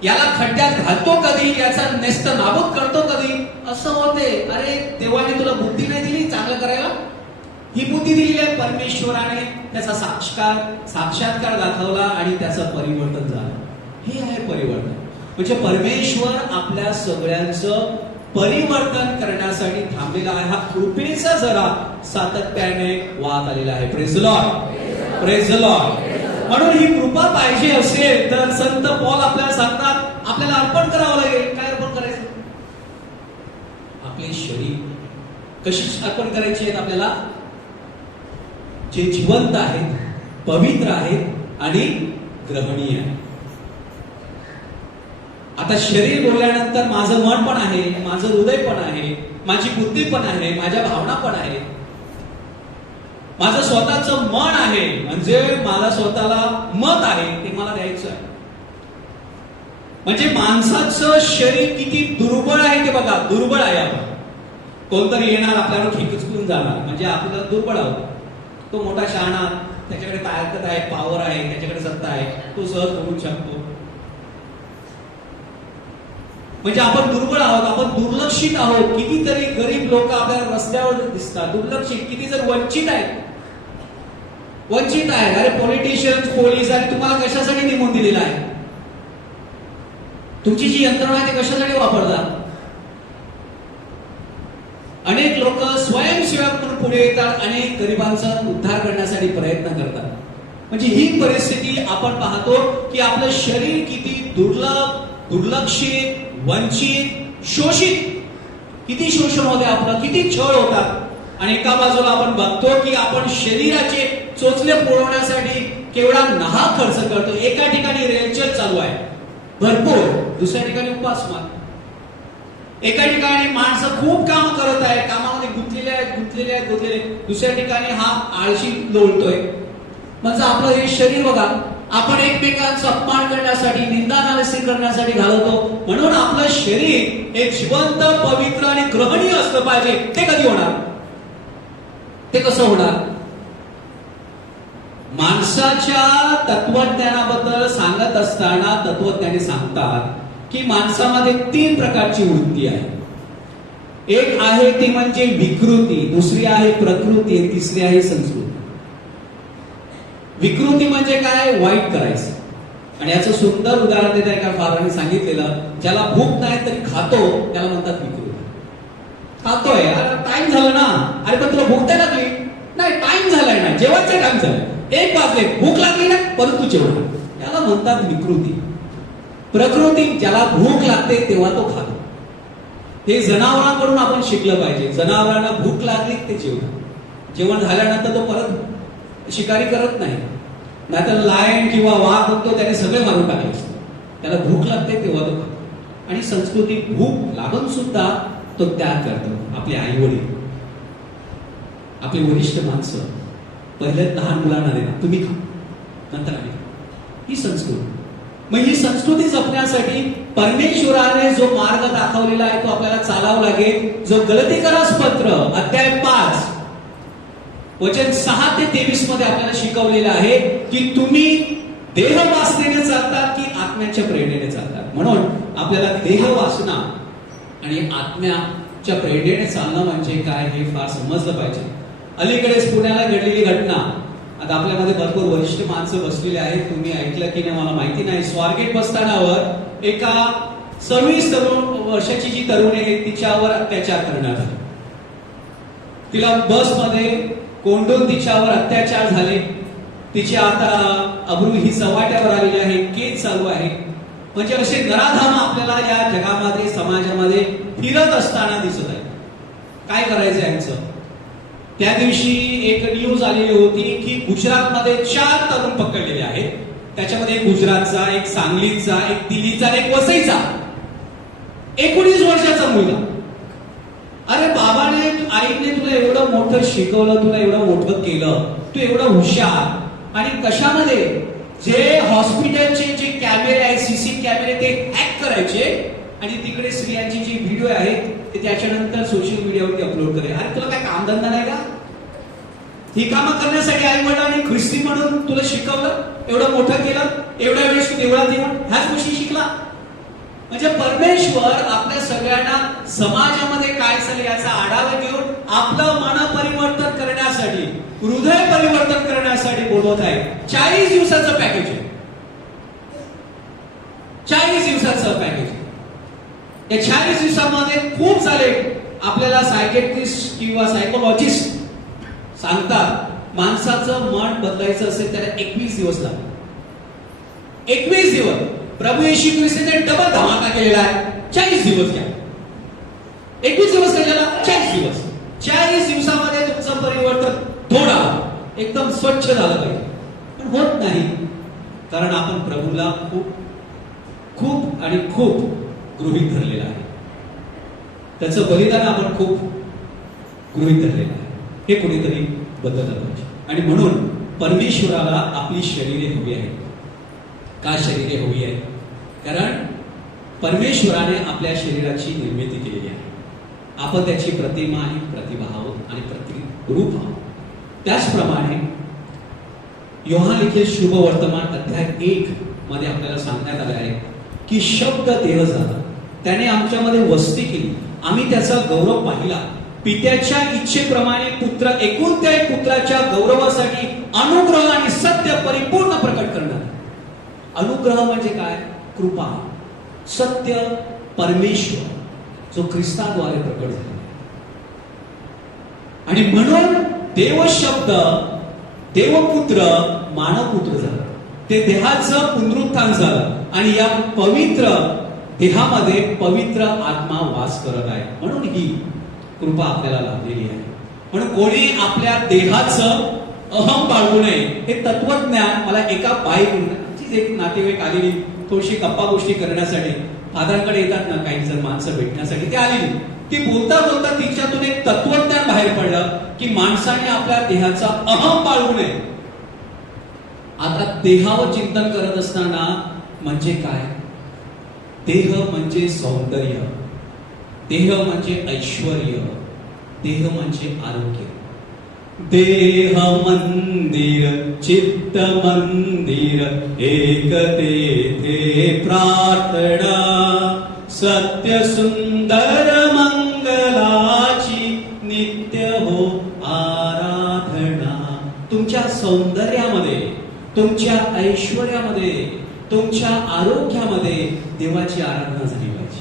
याला खड्ड्यात घालतो कधी, याचा नेस्त नाबूद करतो कधी, असं होते. अरे देवाने तुला बुद्धी नाही दिली चांगलं करायला? ही बुद्धी दिलेली आहे परमेश्वराने, त्याचा साक्षात्कार दाखवला आणि त्याचं परिवर्तन झालं. हे आहे परिवर्तन. म्हणजे परमेश्वर आपल्या सगळ्यांचं परिवर्तन करण्यासाठी थांबलेला आहे. हा कृपेचा जरा सातत्याने वाद आलेला आहे. Praise the Lord, praise the Lord. म्हणून ही कृपा पाहिजे असेल तर संत पौल आपल्याला सांगतात, आपल्याला अर्पण करावं लागेल. काय अर्पण करायचं? आपले शरीर. कशी अर्पण करायची आहेत आपल्याला? जे जिवंत आहेत, पवित्र आहेत आणि ग्रहणीय आहे. आता शरीर बोलल्यानंतर माझं मन पण आहे, माझं हृदय पण आहे, माझी बुद्धी पण आहे, माझ्या भावना पण आहेत, माझं स्वतःचं मन आहे, म्हणजे मला स्वतःला मत आहे, ते मला द्यायचं आहे. म्हणजे माणसाचं शरीर किती दुर्बळ आहे ते बघा. दुर्बळ आहे आपण. कोणतरी येणार आपल्यावर खिचकून जाणार, म्हणजे आपल्याला दुर्बळ आहोत. तो मोठा शहाणा, त्याच्याकडे ताकद आहे, पॉवर आहे, त्याच्याकडे सत्ता आहे, तो सहज बोलू शकतो. म्हणजे आपण दुर्बळ आहोत, आपण दुर्लक्षित आहोत. कितीतरी गरीब लोक आपल्याला रस्त्यावर दिसतात, दुर्लक्षित. किती जर वंचित आहेत, वंचित आहेत. अरे पॉलिटिशियन्स, पोलीस आणि तुम्हाला कशासाठी नेमून दिलेला आहे? तुमची जी यंत्रणा आहे ती कशासाठी वापरतात? अनेक लोक स्वयंसेवक म्हणून पुढे येतात, अनेक गरिबांचा उद्धार करण्यासाठी प्रयत्न करतात. म्हणजे ही परिस्थिती आपण पाहतो की आपलं शरीर किती दुर्लक्षित, वंचित, शोषित, किती शोषण होते आपलं, किती छळ होतात. आणि एका बाजूला आपण बघतो की आपण शरीराचे चोचले पुरवण्यासाठी केवढा नाहक खर्च करतो. एका ठिकाणी रेलचेल चालू आहे भरपूर, दुसऱ्या ठिकाणी उपासमार. एका ठिकाणी माणसं खूप काम करत आहे, कामामध्ये गुंतलेले, दुसऱ्या ठिकाणी हा आळशी लोळतोय. म्हणजे आपलं हे शरीर बघा, आपण एकमेकांचा अपमान करण्यासाठी, निंदानालसी करण्यासाठी घालवतो. म्हणून आपलं शरीर हे जिवंत, पवित्र आणि ग्रहणीय असलं पाहिजे. ते कधी होणार? ते कसं होणार? माणसाच्या तत्वज्ञानाबद्दल सांगत असताना तत्वज्ञानी सांगतात की माणसामध्ये 3 प्रकारची वृत्ती आहे. एक आहे ती म्हणजे विकृती, दुसरी आहे प्रकृती, तिसरी आहे संस्कृती. विकृती म्हणजे काय? वाईट करायचं. आणि याचं सुंदर उदाहरण देत एका फादरांनी सांगितलेलं, ज्याला भूक नाही तरी खातो त्याला म्हणतात विकृती. खातोय, अरे टाइम झाला ना, अरे पण तुला भूक नाही लागली? नाही, टाइम झालाय ना, जेवणचे टाइम झालं, 1 वाजले, भूक लागली ना, परंतु जेवण, त्याला म्हणतात विकृती. प्रकृती, ज्याला भूक लागते तेव्हा तो खातो. हे जनावरांकडून आपण शिकलं पाहिजे. जनावरांना भूक लागली ते जेवण, जेवण झाल्यानंतर तो परत शिकारी करत नाही. नाहीतर लायन किंवा वाघ बघतो त्याने सगळे मारून टाकले असते. त्याला भूक लागते तेव्हा तो खातो. आणि संस्कृती, भूक लागून सुद्धा तो त्याग करतो. आपले आई वडील, आपले वरिष्ठ माणसं पहिले लहान मुलांना देणार, तुम्ही खा, नंतर आम्ही खा. ही संस्कृती. मग ही संस्कृती जपण्यासाठी परमेश्वराने जो मार्ग दाखवलेला आहे तो आपल्याला चालावा लागेल. जो गलतीकरास पत्र अध्याय 5 वचन 6 ते 23 मध्ये आपल्याला शिकवलेलं आहे की तुम्ही देह वासनेने चालतात की आत्म्याच्या प्रेरणेने चालतात. म्हणून आपल्याला देह वासना आणि आत्म्याच्या प्रेरणेने चालणं म्हणजे काय हे फार समजलं पाहिजे. अलीकडेच पुण्याला घडलेली घटना, आता आपल्यामध्ये भरपूर वरिष्ठ माणसं बसलेली आहेत, तुम्ही ऐकलं की नाही मला माहिती नाही. स्वारगेट बसस्थानावर एका 26 वर्षाची जी तरुणी आहे तिच्यावर अत्याचार करण्यात आले. तिला बसमध्ये कोंडून तिच्यावर अत्याचार झाले. तिची आता अब्रू ही चव्हाट्यावर आलेली आहे, केस चालू आहे. म्हणजे असे नराधाम आपल्याला या जगामध्ये, समाजामध्ये फिरत असताना दिसत आहे. काय करायचं यांचं? त्या दिवशी एक न्यूज आलेली होती की गुजरातमध्ये 4 तरुण पकडलेले आहेत. त्याच्यामध्ये एक गुजरातचा, एक सांगलीचा, एक दिल्लीचा, एक वसईचा, 19 वर्षाचा मुलगा. अरे बाबाने, आईने तुला एवढं मोठं शिकवलं, तुला एवढं मोठं केलं, तू एवढं हुशार, आणि कशामध्ये? जे हॉस्पिटलचे जे कॅमेरे आहेत, सीसी कॅमेरे, ते हॅक करायचे आणि तिकडे स्त्रियांची जी व्हिडिओ आहेत ते त्याच्यानंतर सोशल मीडियावरती अपलोड करायचे. अरे तुला काय कामधंदा नाही का? ही कामं करण्यासाठी आई वडिलांनी ख्रिस्ती म्हणून तुला शिकवलं, एवढं मोठं केलं, एवढ्या वेळेस तू देवळात येऊन ह्याच गोष्टी शिकला. म्हणजे परमेश्वर आपल्या सगळ्यांना समाजामध्ये काय चाललं याचा आढावा घेऊन आपलं मन परिवर्तन करण्यासाठी, हृदय परिवर्तन करण्यासाठी बोलवत आहे. 40 दिवसाचं पॅकेज आहे. 40 दिवसाचं पॅकेज. या 40 दिवसामध्ये खूप सारे आपल्याला सायकेट्रिस्ट किंवा सायकोलॉजिस्ट सांगतात माणसाचं मन बदलायचं असेल त्याला 21 दिवस लागतात. 21 दिवस. प्रभू येशू ख्रिस्ताने डबल धमाका केलेला आहे. 40 दिवस घ्या. 21 दिवस केलेला, 40 दिवस. 40 दिवसामध्ये तुमचं परिवर्तन थोडा एकदम स्वच्छ झालं पाहिजे. पण होत नाही, कारण आपण प्रभूला खूप खूप आणि खूप गृहीत धरलेलं आहे. त्याचं बलिदान आपण खूप गृहीत धरलेलं आहे. हे कोणीतरी बदललं पाहिजे. आणि म्हणून परमेश्वराला आपली शरीरे हवी आहेत. का शरीरे हवी आहे? कारण परमेश्वराने आपल्या शरीराची निर्मिती केलेली आहे. आपण त्याची प्रतिमा आणि प्रतिभा आहोत आणि प्रतिरूप आहोत. त्याचप्रमाणे योहान लिखित शुभ वर्तमान अध्याय 1 मध्ये आपल्याला सांगण्यात आले आहे की शब्द देह झाला, त्याने आमच्यामध्ये वस्ती केली, आम्ही त्याचा गौरव पाहिला. पित्याच्या इच्छेप्रमाणे पुत्र एकूण त्या पुत्राच्या गौरवासाठी अनुग्रह आणि सत्य परिपूर्ण प्रकट करणार. अनुग्रह म्हणजे काय? कृपा. सत्य परमेश्वर जो ख्रिस्ताद्वारे प्रकट झाला. आणि म्हणून देवशब्द, देवपुत्र मानवपुत्र झाला, ते देहाचं पुनरुत्थान झालं आणि या पवित्र देहामध्ये पवित्र आत्मा वास करत आहे. म्हणून ही कृपा आपल्याला लाभलेली आहे. म्हणून कोणी आपल्या देहाचं अहम बाळगू नये. हे तत्वज्ञान मला एका बाईची एक नातेवाईक आलेली, थोडीशी गप्पा गोष्टी करण्यासाठी फादरांकडे येतात ना काही जण माणसं भेटण्यासाठी, ती आलेली. ती बोलता बोलता तिच्यातून एक तत्वज्ञान बाहेर पडलं की माणसाने आपल्या देहाचा अहम बाळगू नये. आता देहावर चिंतन करत असताना म्हणजे काय? देह म्हणजे सौंदर्य, देह म्हणजे ऐश्वर्य, देह म्हणजे आरोग्य. देह मंदिर चित्त मंदिर एक तेथे प्रार्थना, सत्य सुंदर मंगलाची नित्य हो आराधना. तुमच्या सौंदर्यामध्ये, तुमच्या ऐश्वर्यामध्ये, तुमच्या आरोग्यामध्ये देवाची आराधना झाली पाहिजे.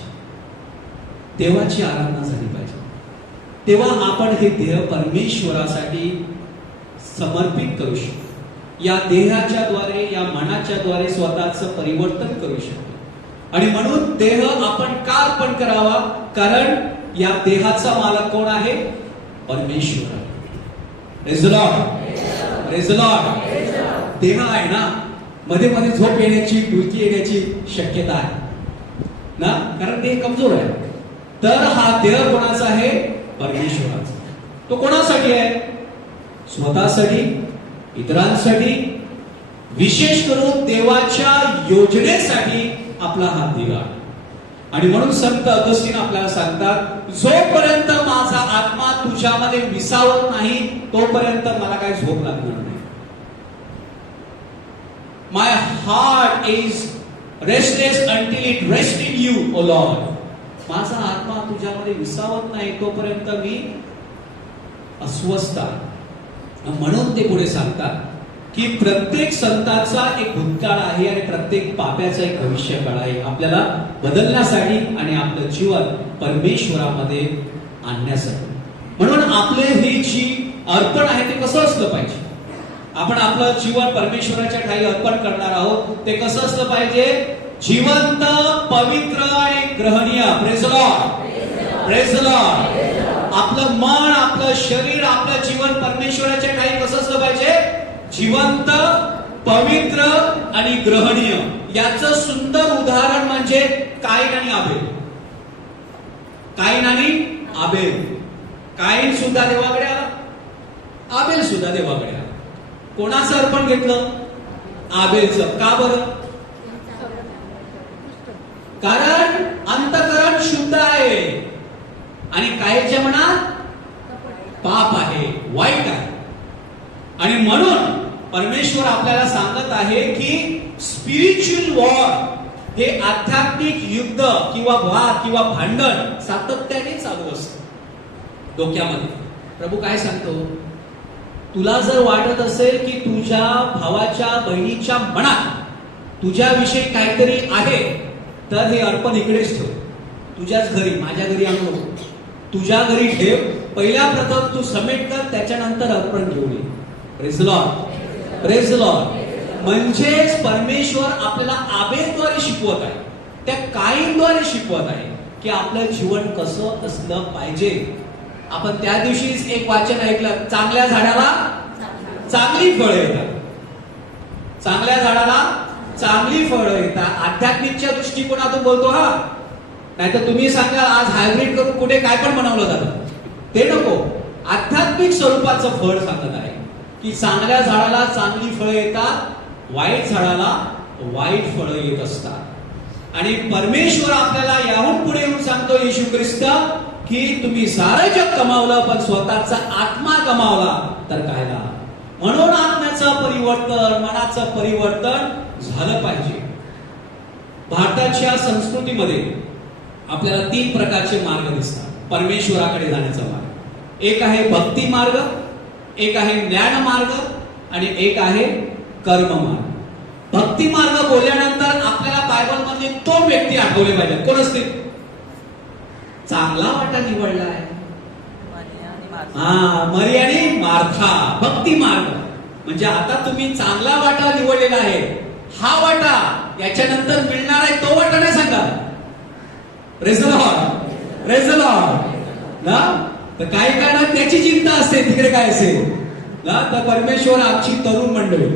देवाची आराधना झाली पाहिजे. तेव्हा आपण हे देह परमेश्वरासाठी समर्पित करू शकतो. या देहाच्या द्वारे, या मनाच्या द्वारे स्वतःचं परिवर्तन करू शकतो. आणि म्हणून देह आपण का अर्पण करावा? कारण या देहाचा मालक कोण आहे? परमेश्वर. Praise the Lord, praise the Lord. देह आहे ना, मध्ये मध्ये झोप येण्याची, डुलकी येण्याची शक्यता आहे ना, कारण देह कमजोर आहे. तर हा देह कोणाचा आहे? परमेश्वराचा. तो कोणासाठी आहे? स्वतःसाठी, इतरांसाठी, विशेष करून देवाच्या योजनेसाठी आपला हा देह आहे. आणि म्हणून संत अगस्तीन आपल्याला सांगतात, जोपर्यंत माझा आत्मा तुझ्यामध्ये विसावत नाही तोपर्यंत मला काय झोप लागणार नाही. My heart is restless until it rests in you, O Lord. माझा आत्मा तुझ्यामध्ये विसावत नाही तोपर्यंत मी अस्वस्थ आहे. म्हणून ते पुढे सांगतात की प्रत्येक संताचा एक भूतकाळ आहे आणि प्रत्येक पाप्याचा एक भविष्यकाळ आहे, आपल्याला बदलण्यासाठी आणि आपलं जीवन परमेश्वरामध्ये आणण्यासाठी. म्हणून आपले हे जी अर्पण आहे ते कसं असलं पाहिजे? आपण आपलं जीवन परमेश्वराच्या ठाई अर्पण करणार आहोत, ते कसं असलं पाहिजे? जिवंत, पवित्र आणि ग्रहणीय. Praise the Lord, praise the Lord. आपलं मन, आपलं शरीर, आपलं जीवन परमेश्वराच्या ठाई कसं असलं पाहिजे? जिवंत, पवित्र आणि ग्रहणीय. याचं सुंदर उदाहरण म्हणजे काईन आणि आबेल. काईन आणि आबेल. काईन सुद्धा देवाकडे आला, आबेल सुद्धा देवाकडे आला. कोणाचं अर्पण घेतलं? आबेलचं. का बरं? कारण अंतःकरण शुद्ध आहे आणि कायच्या मनात पाप आहे, वाईट आहे. आणि म्हणून परमेश्वर आपल्याला सांगत आहे की स्पिरिच्युअल वॉर, हे आध्यात्मिक युद्ध किंवा वाद किंवा भांडण सातत्याने चालू असतं डोक्यामध्ये. प्रभू काय सांगतो? तुला जर वाटत असेल की तुझ्या भावाच्या, बहिणीच्या मनात तुझ्याविषयी काहीतरी आहे, तर हे अर्पण इकडेच ठेव. तुझ्याच घरी, माझ्या घरी आणू नको. तुझ्या घरी ठेव. पहिल्या प्रथम तू समेट कर, त्याच्यानंतर अर्पण घेऊन ये. Praise the Lord, praise the Lord. म्हणजेच परमेश्वर आपल्याला आबेलद्वारे शिकवत आहे, त्या काईनद्वारे शिकवत आहे की आपलं जीवन कसं असलं पाहिजे. आपण त्या दिवशीच एक वाचन ऐकलं, चांगल्या झाडाला चांगली फळं येतात, चांगल्या झाडाला चांगली फळं येतात. आध्यात्मिकच्या दृष्टिकोनातून बोलतो हा, नाहीतर तुम्ही सांगा आज हायब्रिड करून कुठे काय पण बनवलं जातं, ते नको. आध्यात्मिक स्वरूपाचं फळ सांगत आहे की चांगल्या झाडाला चांगली फळं येतात, वाईट झाडाला वाईट फळं येत असतात. आणि परमेश्वर आपल्याला याहून पुढे येऊन सांगतो, येशू ख्रिस्त, की तुम्ही सारं जग कमावलं पण स्वतःचा आत्मा गमावला तर काय ना. म्हणून आत्म्याचं परिवर्तन, मनाचं परिवर्तन झालं पाहिजे. भारताच्या संस्कृतीमध्ये आपल्याला 3 प्रकारचे मार्ग दिसतात परमेश्वराकडे जाण्याचा मार्ग. एक आहे भक्ती मार्ग, एक आहे ज्ञान मार्ग आणि एक आहे कर्म मार्ग. भक्ती मार्ग बोलल्यानंतर आपल्याला बायबल मध्ये 2 व्यक्ती आठवले पाहिजेत. कोण असतील? चांगला वाटा निवडलाय, मरी आणि मार्था. भक्ती मार्ग. म्हणजे आता तुम्ही चांगला वाटा निवडलेला आहे, हा वाटा याच्यानंतर मिळणार आहे तो वाटा नाही सांगा. Praise the Lord, praise the Lord ना. तर काही काळात त्याची चिंता असते तिकडे काय असेल ना. तर परमेश्वर आमची तरुण मंडळी,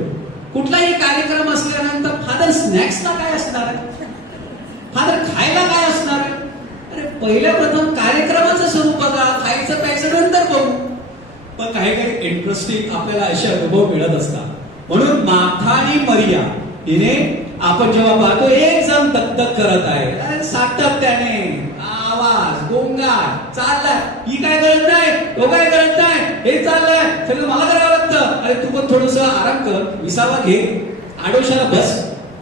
कुठलाही कार्यक्रम असल्यानंतर फादर स्नॅक्सला काय असणार आहे, फादर खायला काय असणार आहे. अरे पहिल्या प्रथम कार्यक्रमाचं स्वरूप बघा, खायचं प्यायचं नंतर बघू. पण काही काही इंटरेस्टिंग आपल्याला असे अनुभव मिळत असतात. म्हणून मार्था आणि मरिया हिने आपण जेव्हा पाहतो एक जण दगदग करत आहे, सातत्याने आवाज गोंगाट चाललाय, ही काय कळत नाही, तो काय कळत नाही, हे चाललंय सगळं मला करावं लागतं. अरे तू पण थोडस आराम कर, विसावा घे, आडोशाला बस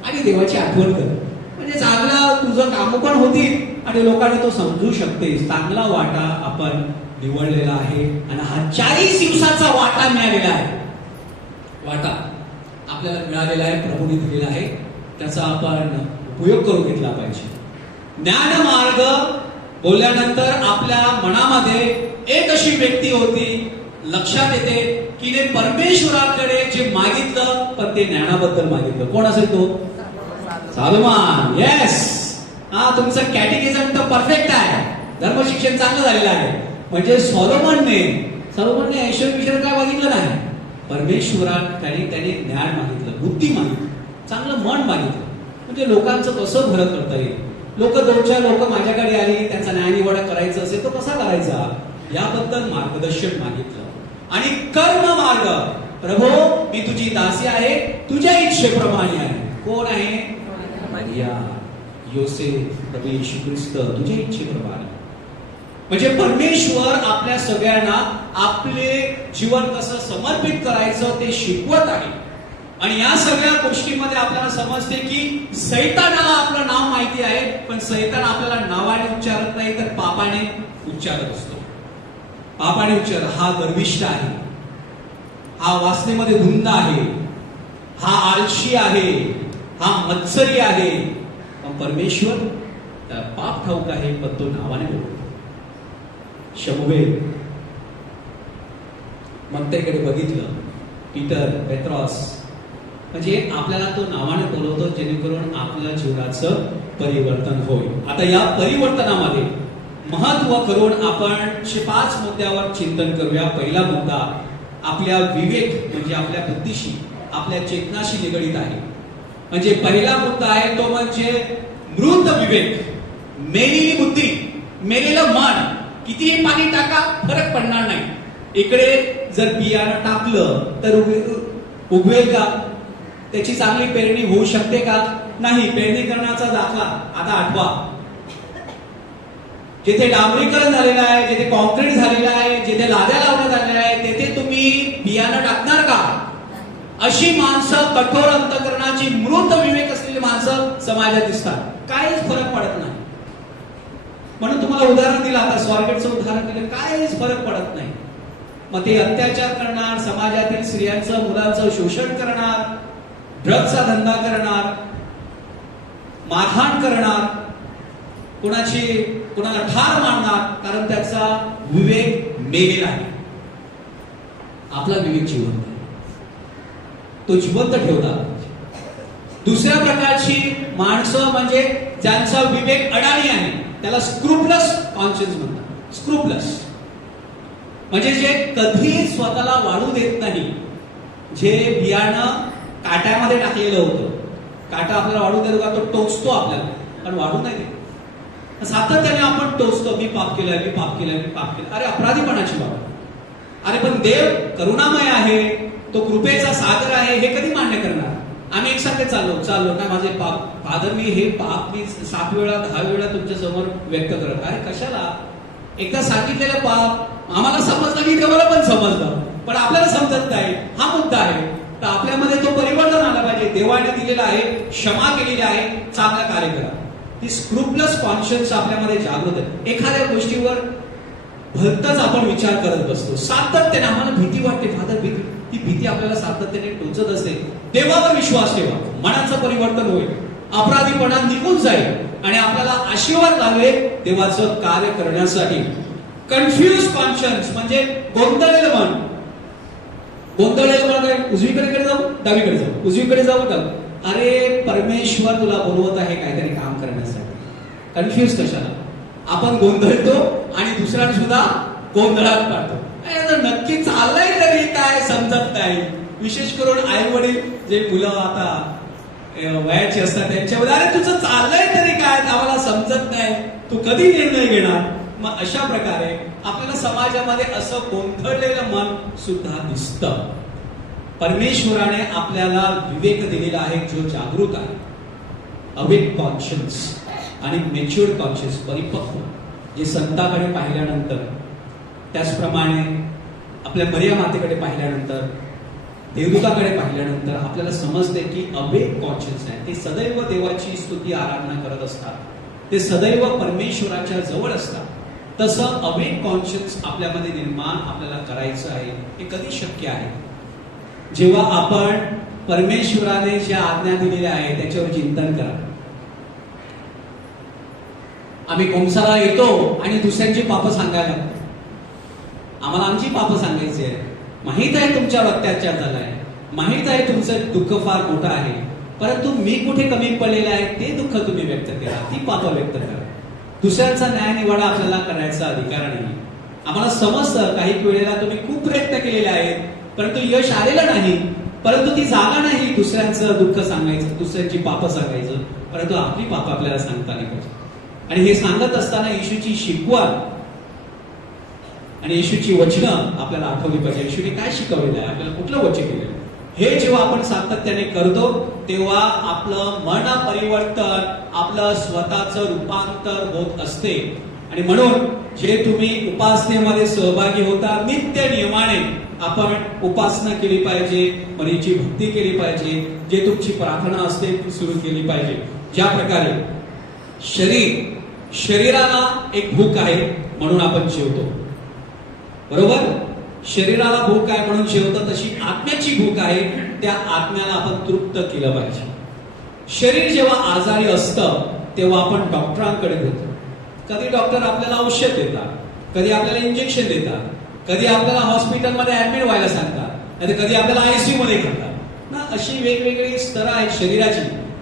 आणि देवाची आठवण कर. म्हणजे चांगला तुझं काम पण होतील आणि लोकांना तो समजू शकते. चांगला वाटा आपण निवडलेला आहे आणि हा 40 दिवसाचा वाटा मिळालेला आहे. वाटा आपल्याला मिळालेला आहे, प्रभूने दिलेला आहे, त्याचा आपण उपयोग करून घेतला पाहिजे. ज्ञान मार्ग बोलल्यानंतर आपल्या मनामध्ये एक अशी व्यक्ती होती, लक्षात येते की ने परमेश्वराकडे जे मागितलं पण ते ज्ञानाबद्दल मागितलं. कोण असेल तो? सॉलोमन. येस, हा तुमचं कॅटेकिझम तर परफेक्ट आहे, धर्मशिक्षण चांगलं झालेलं आहे. म्हणजे सॉलोमनने ऐश्वर काय मागितलं नाही, परमेश्वराकडे त्याने ज्ञान मागितलं, बुद्धी मागितली, चांगलं मन मागितलं. म्हणजे लोकांचं कसं भरत करता येईल, लोक माझ्याकडे आली, त्यांचा न्यायनिवाडा करायचा असेल तो कसा करायचा याबद्दल मार्गदर्शन मागितलं. आणि कर्म मार्ग, प्रभो मी तुझी दासी आहे, तुझ्या इच्छेप्रमाणे आहे. कोण आहे? मरिया, योसेफ, प्रभू येशू ख्रिस्त तुझ्या इच्छेप्रमाणे. म्हणजे परमेश्वर आपल्या सगळ्यांना आपले जीवन कसं समर्पित करायचं ते शिकवत आहे. आणि या सगळ्या गोष्टीमध्ये आपल्याला समजते की सैतानाला आपलं नाव माहिती आहे, पण सैतान आपल्याला नावाने उच्चारत नाही तर पापाने उच्चारत असतो. पापाने उच्चार. हा गर्विष्ठ आहे, हा वासनेमध्ये धुंद आहे, हा आळशी आहे, हा मत्सरी आहे. पण परमेश्वर त्याला पाप ठाऊक आहे, पण तो नावाने बोलतो. शमुवेल, मग त्याकडे बघितलं, पीटर, पेट्रॉस, म्हणजे आपल्याला तो नावाने बोलवतो जेणेकरून आपल्या जीवनाचं परिवर्तन होईल. आता या परिवर्तनामध्ये महत्व करून आपण 5 मुद्द्यावर चिंतन करूया. पहिला मुद्दा आपल्या विवेक म्हणजे आपल्या बुद्धीशी, आपल्या चेतनाशी निगडीत आहे. म्हणजे पहिला मुद्दा आहे तो म्हणजे मृत विवेक, मेलेली बुद्धी, मेलेलं मन. कितीही पाणी टाका फरक पडणार नाही. इकडे जर बियाणं टाकलं तर उगवेल का? त्याची चांगली पेरणी होऊ शकते का? नाही. पेरणी करण्याचा दाखला आता आठवा. जिथे डांबरीकरण झालेलं आहे, जिथे कॉन्क्रीट झालेलं आहे, जिथे लाद्या लावण्यात आलेल्या आहे, तेथे तुम्ही बियाणं टाकणार का? अशी माणसं, कठोर अंतःकरणाची, मृत विवेक असलेली माणसं समाजात दिसतात. काहीच फरक पडत नाही. म्हणून तुम्हाला उदाहरण दिलं, आता स्वारगेटचं उदाहरण दिलं, काहीच फरक पडत नाही. मग ते अत्याचार करणार, समाजातील स्त्रियांचं, मुलांचं शोषण करणार, ड्रग्सचा धंदा करणार, मारहाण करणार, कुणाला ठार मारणार, कारण त्याचा विवेक मेलेला आहे. आपला विवेक जिवंत आहे, तो जिवंत ठेवला. दुसऱ्या प्रकारची माणसं म्हणजे ज्यांचा विवेक अडाणी आहे, त्याला स्क्रुपलस कॉन्शियन्स म्हणतात. स्क्रुपलस म्हणजे जे कधी स्वतःला वाढू देत नाही. जे बियाणं काट्यामध्ये टाकलेलं होतं, काटा आपल्याला वाढू देतो का? तो टोचतो आपल्याला, पण वाढू नाही देत. सातत्याने आपण टोचतो, मी पाप केलंय, मी पाप केलंय, मी पाप केलं. अरे अपराधीपणाची बाब. अरे पण देव करुणामय आहे, तो कृपेचा सागर आहे, हे कधी मान्य करणार? आम्ही एकसारखे चाललो ना, माझे पाप फादर, मी हे पाप मी 7 वेळा 10 वेळा तुमच्या समोर व्यक्त करत. अरे कशाला? एकदा सांगितलेलं पाप आम्हाला समजलं, मी देवाला पण समजलं, पण आपल्याला समजत नाही. हा मुद्दा आहे. तर आपल्यामध्ये तो परिवर्तन आला पाहिजे. देवाने दिलेला आहे, क्षमा केलेली आहे, चांगलं कार्य करा. ती स्क्रुपलस कॉन्शियन्स आपल्यामध्ये जागृत आहे. एखाद्या गोष्टीवर भलतच आपण विचार करत बसतो, सातत्याने आम्हाला भीती वाटते. फादर भीती, ती भीती आपल्याला सातत्याने टोचत असते. देवावर विश्वास ठेवा, मनाचं परिवर्तन होईल, अपराधीपणा निघून जाईल आणि आपल्याला आशीर्वाद लाभेल देवाचं कार्य करण्यासाठी. कन्फ्युज कॉन्शियन्स म्हणजे गोंधळलेलं मन. गोंधळलेलं मला काय उजवीकडे जाऊ डावीकडे जाऊ उजवीकडे जाऊ का? अरे परमेश्वर तुला बोलवत आहे काहीतरी काम करण्यासाठी. कन्फ्युज कशाला? आपण गोंधळतो आणि दुसऱ्याला सुद्धा गोंधळात पाडतो. नक्की चाललंय तरी काय समजत नाही. विशेष करून आई वडील जे मुलं आता वयाची असतात त्यांच्यामध्ये, अरे तुझं चाललंय तरी काय, आम्हाला समजत नाही, तू कधी निर्णय घेणार. मग अशा प्रकारे आपल्याला समाजामध्ये असं गोंधळलेलं मन सुद्धा दिसतं. परमेश्वराने आपल्याला विवेक दिलेला आहे जो जागृत आहे. अवेक कॉन्शियन्स आणि मॅच्युअर्ड कॉन्शियन्स, परिपक्व, जे संताकडे पाहिल्यानंतर, त्याचप्रमाणे आपल्या मरिया मातेकडे पाहिल्यानंतर, देवदूताकडे पाहिल्यानंतर आपल्याला समजते की अवेक कॉन्शियन्स आहे. ते सदैव देवाची स्तुती आराधना करत असतात, ते सदैव परमेश्वराच्या जवळ असतात. तसं अवेक कॉन्शियन्स आपल्यामध्ये निर्माण आपल्याला करायचं आहे. हे कधी शक्य आहे? जेव्हा आपण परमेश्वराने ज्या आज्ञा दिलेल्या आहेत त्याच्यावर चिंतन करा. आम्ही कोमसाला येतो आणि दुसऱ्यांची पापं सांगायला लागतो. आम्हाला आमची पापं सांगायची आहे. माहित आहे तुमच्यावर अत्याचार झालाय, माहित आहे तुमचं दुःख फार मोठं आहे, परंतु मी कुठे कमी पडलेलं आहे ते दुःख तुम्ही व्यक्त करा, ती पापं व्यक्त करा. दुसऱ्यांचा न्याय निवाडा आपल्याला करायचा अधिकार नाही. आम्हाला समजतं काही वेळेला तुम्ही खूप प्रयत्न केलेले आहेत परंतु यश आलेलं नाही, परंतु ती जागा नाही दुसऱ्यांचं दुःख सांगायचं, दुसऱ्यांची पापं सांगायचं, परंतु आपली पापं आपल्याला सांगता नाही पाहिजे. आणि हे सांगत असताना येशूची शिकवण आणि येशूची वचनं आपल्याला आठवली पाहिजे. येशूने काय शिकवलेलं आहे, आपल्याला कुठलं वचन केलेलं आहे, हे जेव्हा आपण सातत्याने करतो तेव्हा आपलं मन परिवर्तन, आपलं स्वतःचं रूपांतर होत असते. आणि म्हणून जे तुम्ही उपासनेमध्ये सहभागी होता, नित्य नियमाने आपण उपासना केली पाहिजे, मनीची भक्ती केली पाहिजे, जे तुमची प्रार्थना असते ती सुरू केली पाहिजे. ज्या प्रकारे शरीराला एक भूक आहे म्हणून आपण जेवतो, बरोबर? शरीराला भूक आहे म्हणून जेवतो, तशी आत्म्याची भूक आहे, त्या आत्म्याला आपण तृप्त केलं पाहिजे. शरीर जेव्हा आजारी असतं तेव्हा आपण डॉक्टरांकडे जातो. कधी डॉक्टर आपल्याला औषध देतात, कधी आपल्याला इंजेक्शन देतात, कधी आपल्याला हॉस्पिटलमध्ये ऍडमिट व्हायला सांगतात, नाही कधी आपल्याला आयसीयू मध्ये करतात ना. अशी वेगवेगळी स्तरं आहेत शरीराची,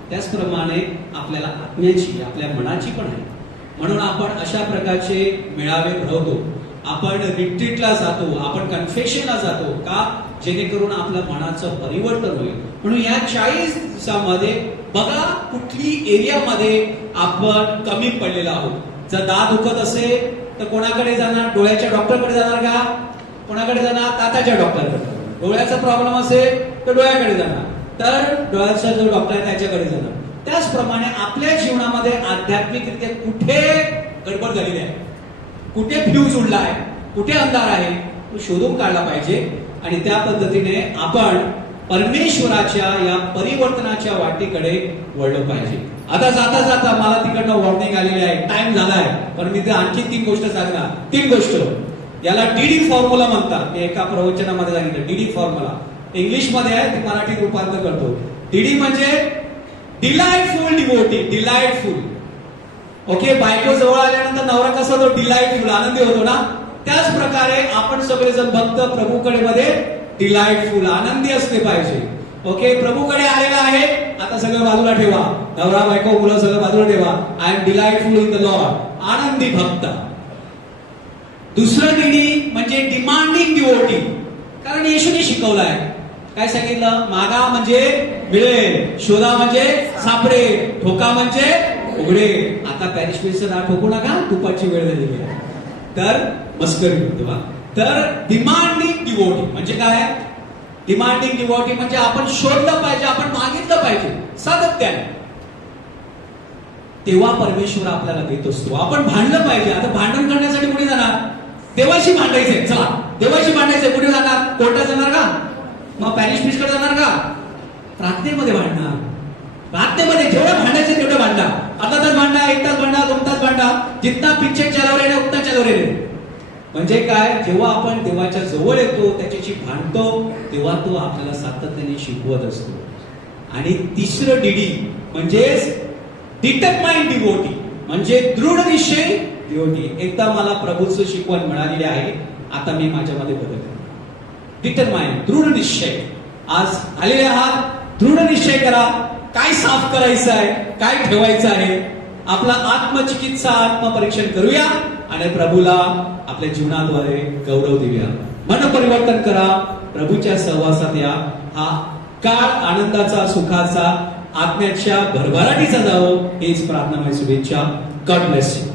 त्याचप्रमाणे आपल्याला आत्म्याची, आपल्या मनाची पण आहे. म्हणून आपण अशा प्रकारचे मेळावे भरवतो, आपण रिट्रीटला जातो, आपण कन्फेशनला जातो का, जेणेकरून आपल्या मनाचं परिवर्तन होईल. म्हणून या 40 दिवसामध्ये बघा कुठली एरियामध्ये आपण कमी पडलेलो आहोत. जर दात दुखत असेल तर कोणाकडे जाणार? डोळ्याच्या डॉक्टरकडे जाणार का? कोणाकडे जाणार? दाताच्या डॉक्टरकडे. डोळ्याचा प्रॉब्लेम असेल तर डोळ्याकडे जाणार, तर डोळ्याचा जो डॉक्टर आहे त्याच्याकडे जाणार. त्याचप्रमाणे आपल्या जीवनामध्ये आध्यात्मिकरित्या कुठे गडबड झालेली आहे, कुठे फ्यूज उडला आहे, कुठे अंधार आहे, तो शोधून काढला पाहिजे. आणि त्या पद्धतीने आपण परमेश्वराच्या या परिवर्तनाच्या वाटेकडे वळलो पाहिजे. आता जाता जाता मला तिकडनं वॉर्निंग आलेली आहे, टाइम झालाय, पण मी ते आणखी 3 गोष्ट सांगणार. 3 गोष्ट, याला डीडी फॉर्म्युला म्हणतात. मी एका प्रवचनामध्ये सांगितलं डीडी फॉर्म्युला. इंग्लिशमध्ये आहे, ते मराठीत रूपांतर करतो. डीडी म्हणजे डिलाइटफुल डिवोटी, डिलाइटफुल. ओके, बायको जवळ आल्यानंतर नवरा कसा होतो? डिलाइटफुल, आनंदी होतो ना. त्याच प्रकारे आपण सगळेजण भक्त प्रभूकडे मध्ये डिलाइटफुल, आनंदी असले पाहिजे. ओके, प्रभूकडे आलेला आहे, आता सगळं बाजूला ठेवा, नवरा बायको मुलं सगळं बाजूला ठेवा. I am delightful in the lord, आनंदी भक्त. दुसरं डीडी म्हणजे डिमांडिंग डिवोटी, कारण येशूने शिकवलं आहे. काय सांगितलं? मागा म्हणजे मिळेल, शोधा म्हणजे सापडेल, ठोका म्हणजे उघडे. आता पॅरिश प्रिन्सचं नाव ठोकू नका, तुपाची वेळ झालेली आहे. तर मस्करी होतो. तर डिमांडिंग डिवोटी म्हणजे काय? डिमांडिंग डिवोटी म्हणजे आपण शोधलं पाहिजे, आपण मागितलं पाहिजे सातत्याने, तेव्हा परमेश्वर आपल्याला देत असतो. आपण भांडलं पाहिजे. आता भांडण करण्यासाठी कुठे जाणार? देवाशी भांडायचंय, चला देवाशी भांडायचंय, कुठे जाणार? कोर्टात जाणार का? मग पॅरिश प्रिन्सकडे जाणार का? प्रार्थनेमध्ये भांडणार. प्रार्थनेमध्ये जेवढं भांडायचं तेवढं भांडा. अर्धा तास भांडा, 1 तास भांडा, 2 तास भांडा, जितना पिक्चर चलाव रे उतना चलाव रे. म्हणजे काय? जेव्हा आपण देवाच्या जवळ येतो, त्याच्याशी भांडतो, तेव्हा तो आपल्याला सातत्याने शिकवत असतो. आणि तिसरं डीडी म्हणजेच डिटरमाइंड डिवोटी, म्हणजे दृढ निश्चय डिवोटी. एकदा मला प्रभूचं शिकवण मिळालेली आहे, आता मी माझ्यामध्ये बदल करतो. डिटरमाइन, दृढ निश्चय. आज आलेले आहात, दृढ निश्चय करा. काय साफ करायचं आहे, काय ठेवायचं आहे, आपला आत्मचिकित्सा, आत्मपरीक्षण करूया आणि प्रभूला आपल्या जीवनाद्वारे गौरव देऊया. मन परिवर्तन करा, प्रभूच्या सहवासात या. हा काळ आनंदाचा, सुखाचा, आत्म्याच्या भरभराटीचा जावो, हीच प्रार्थनामय शुभेच्छा. God bless you.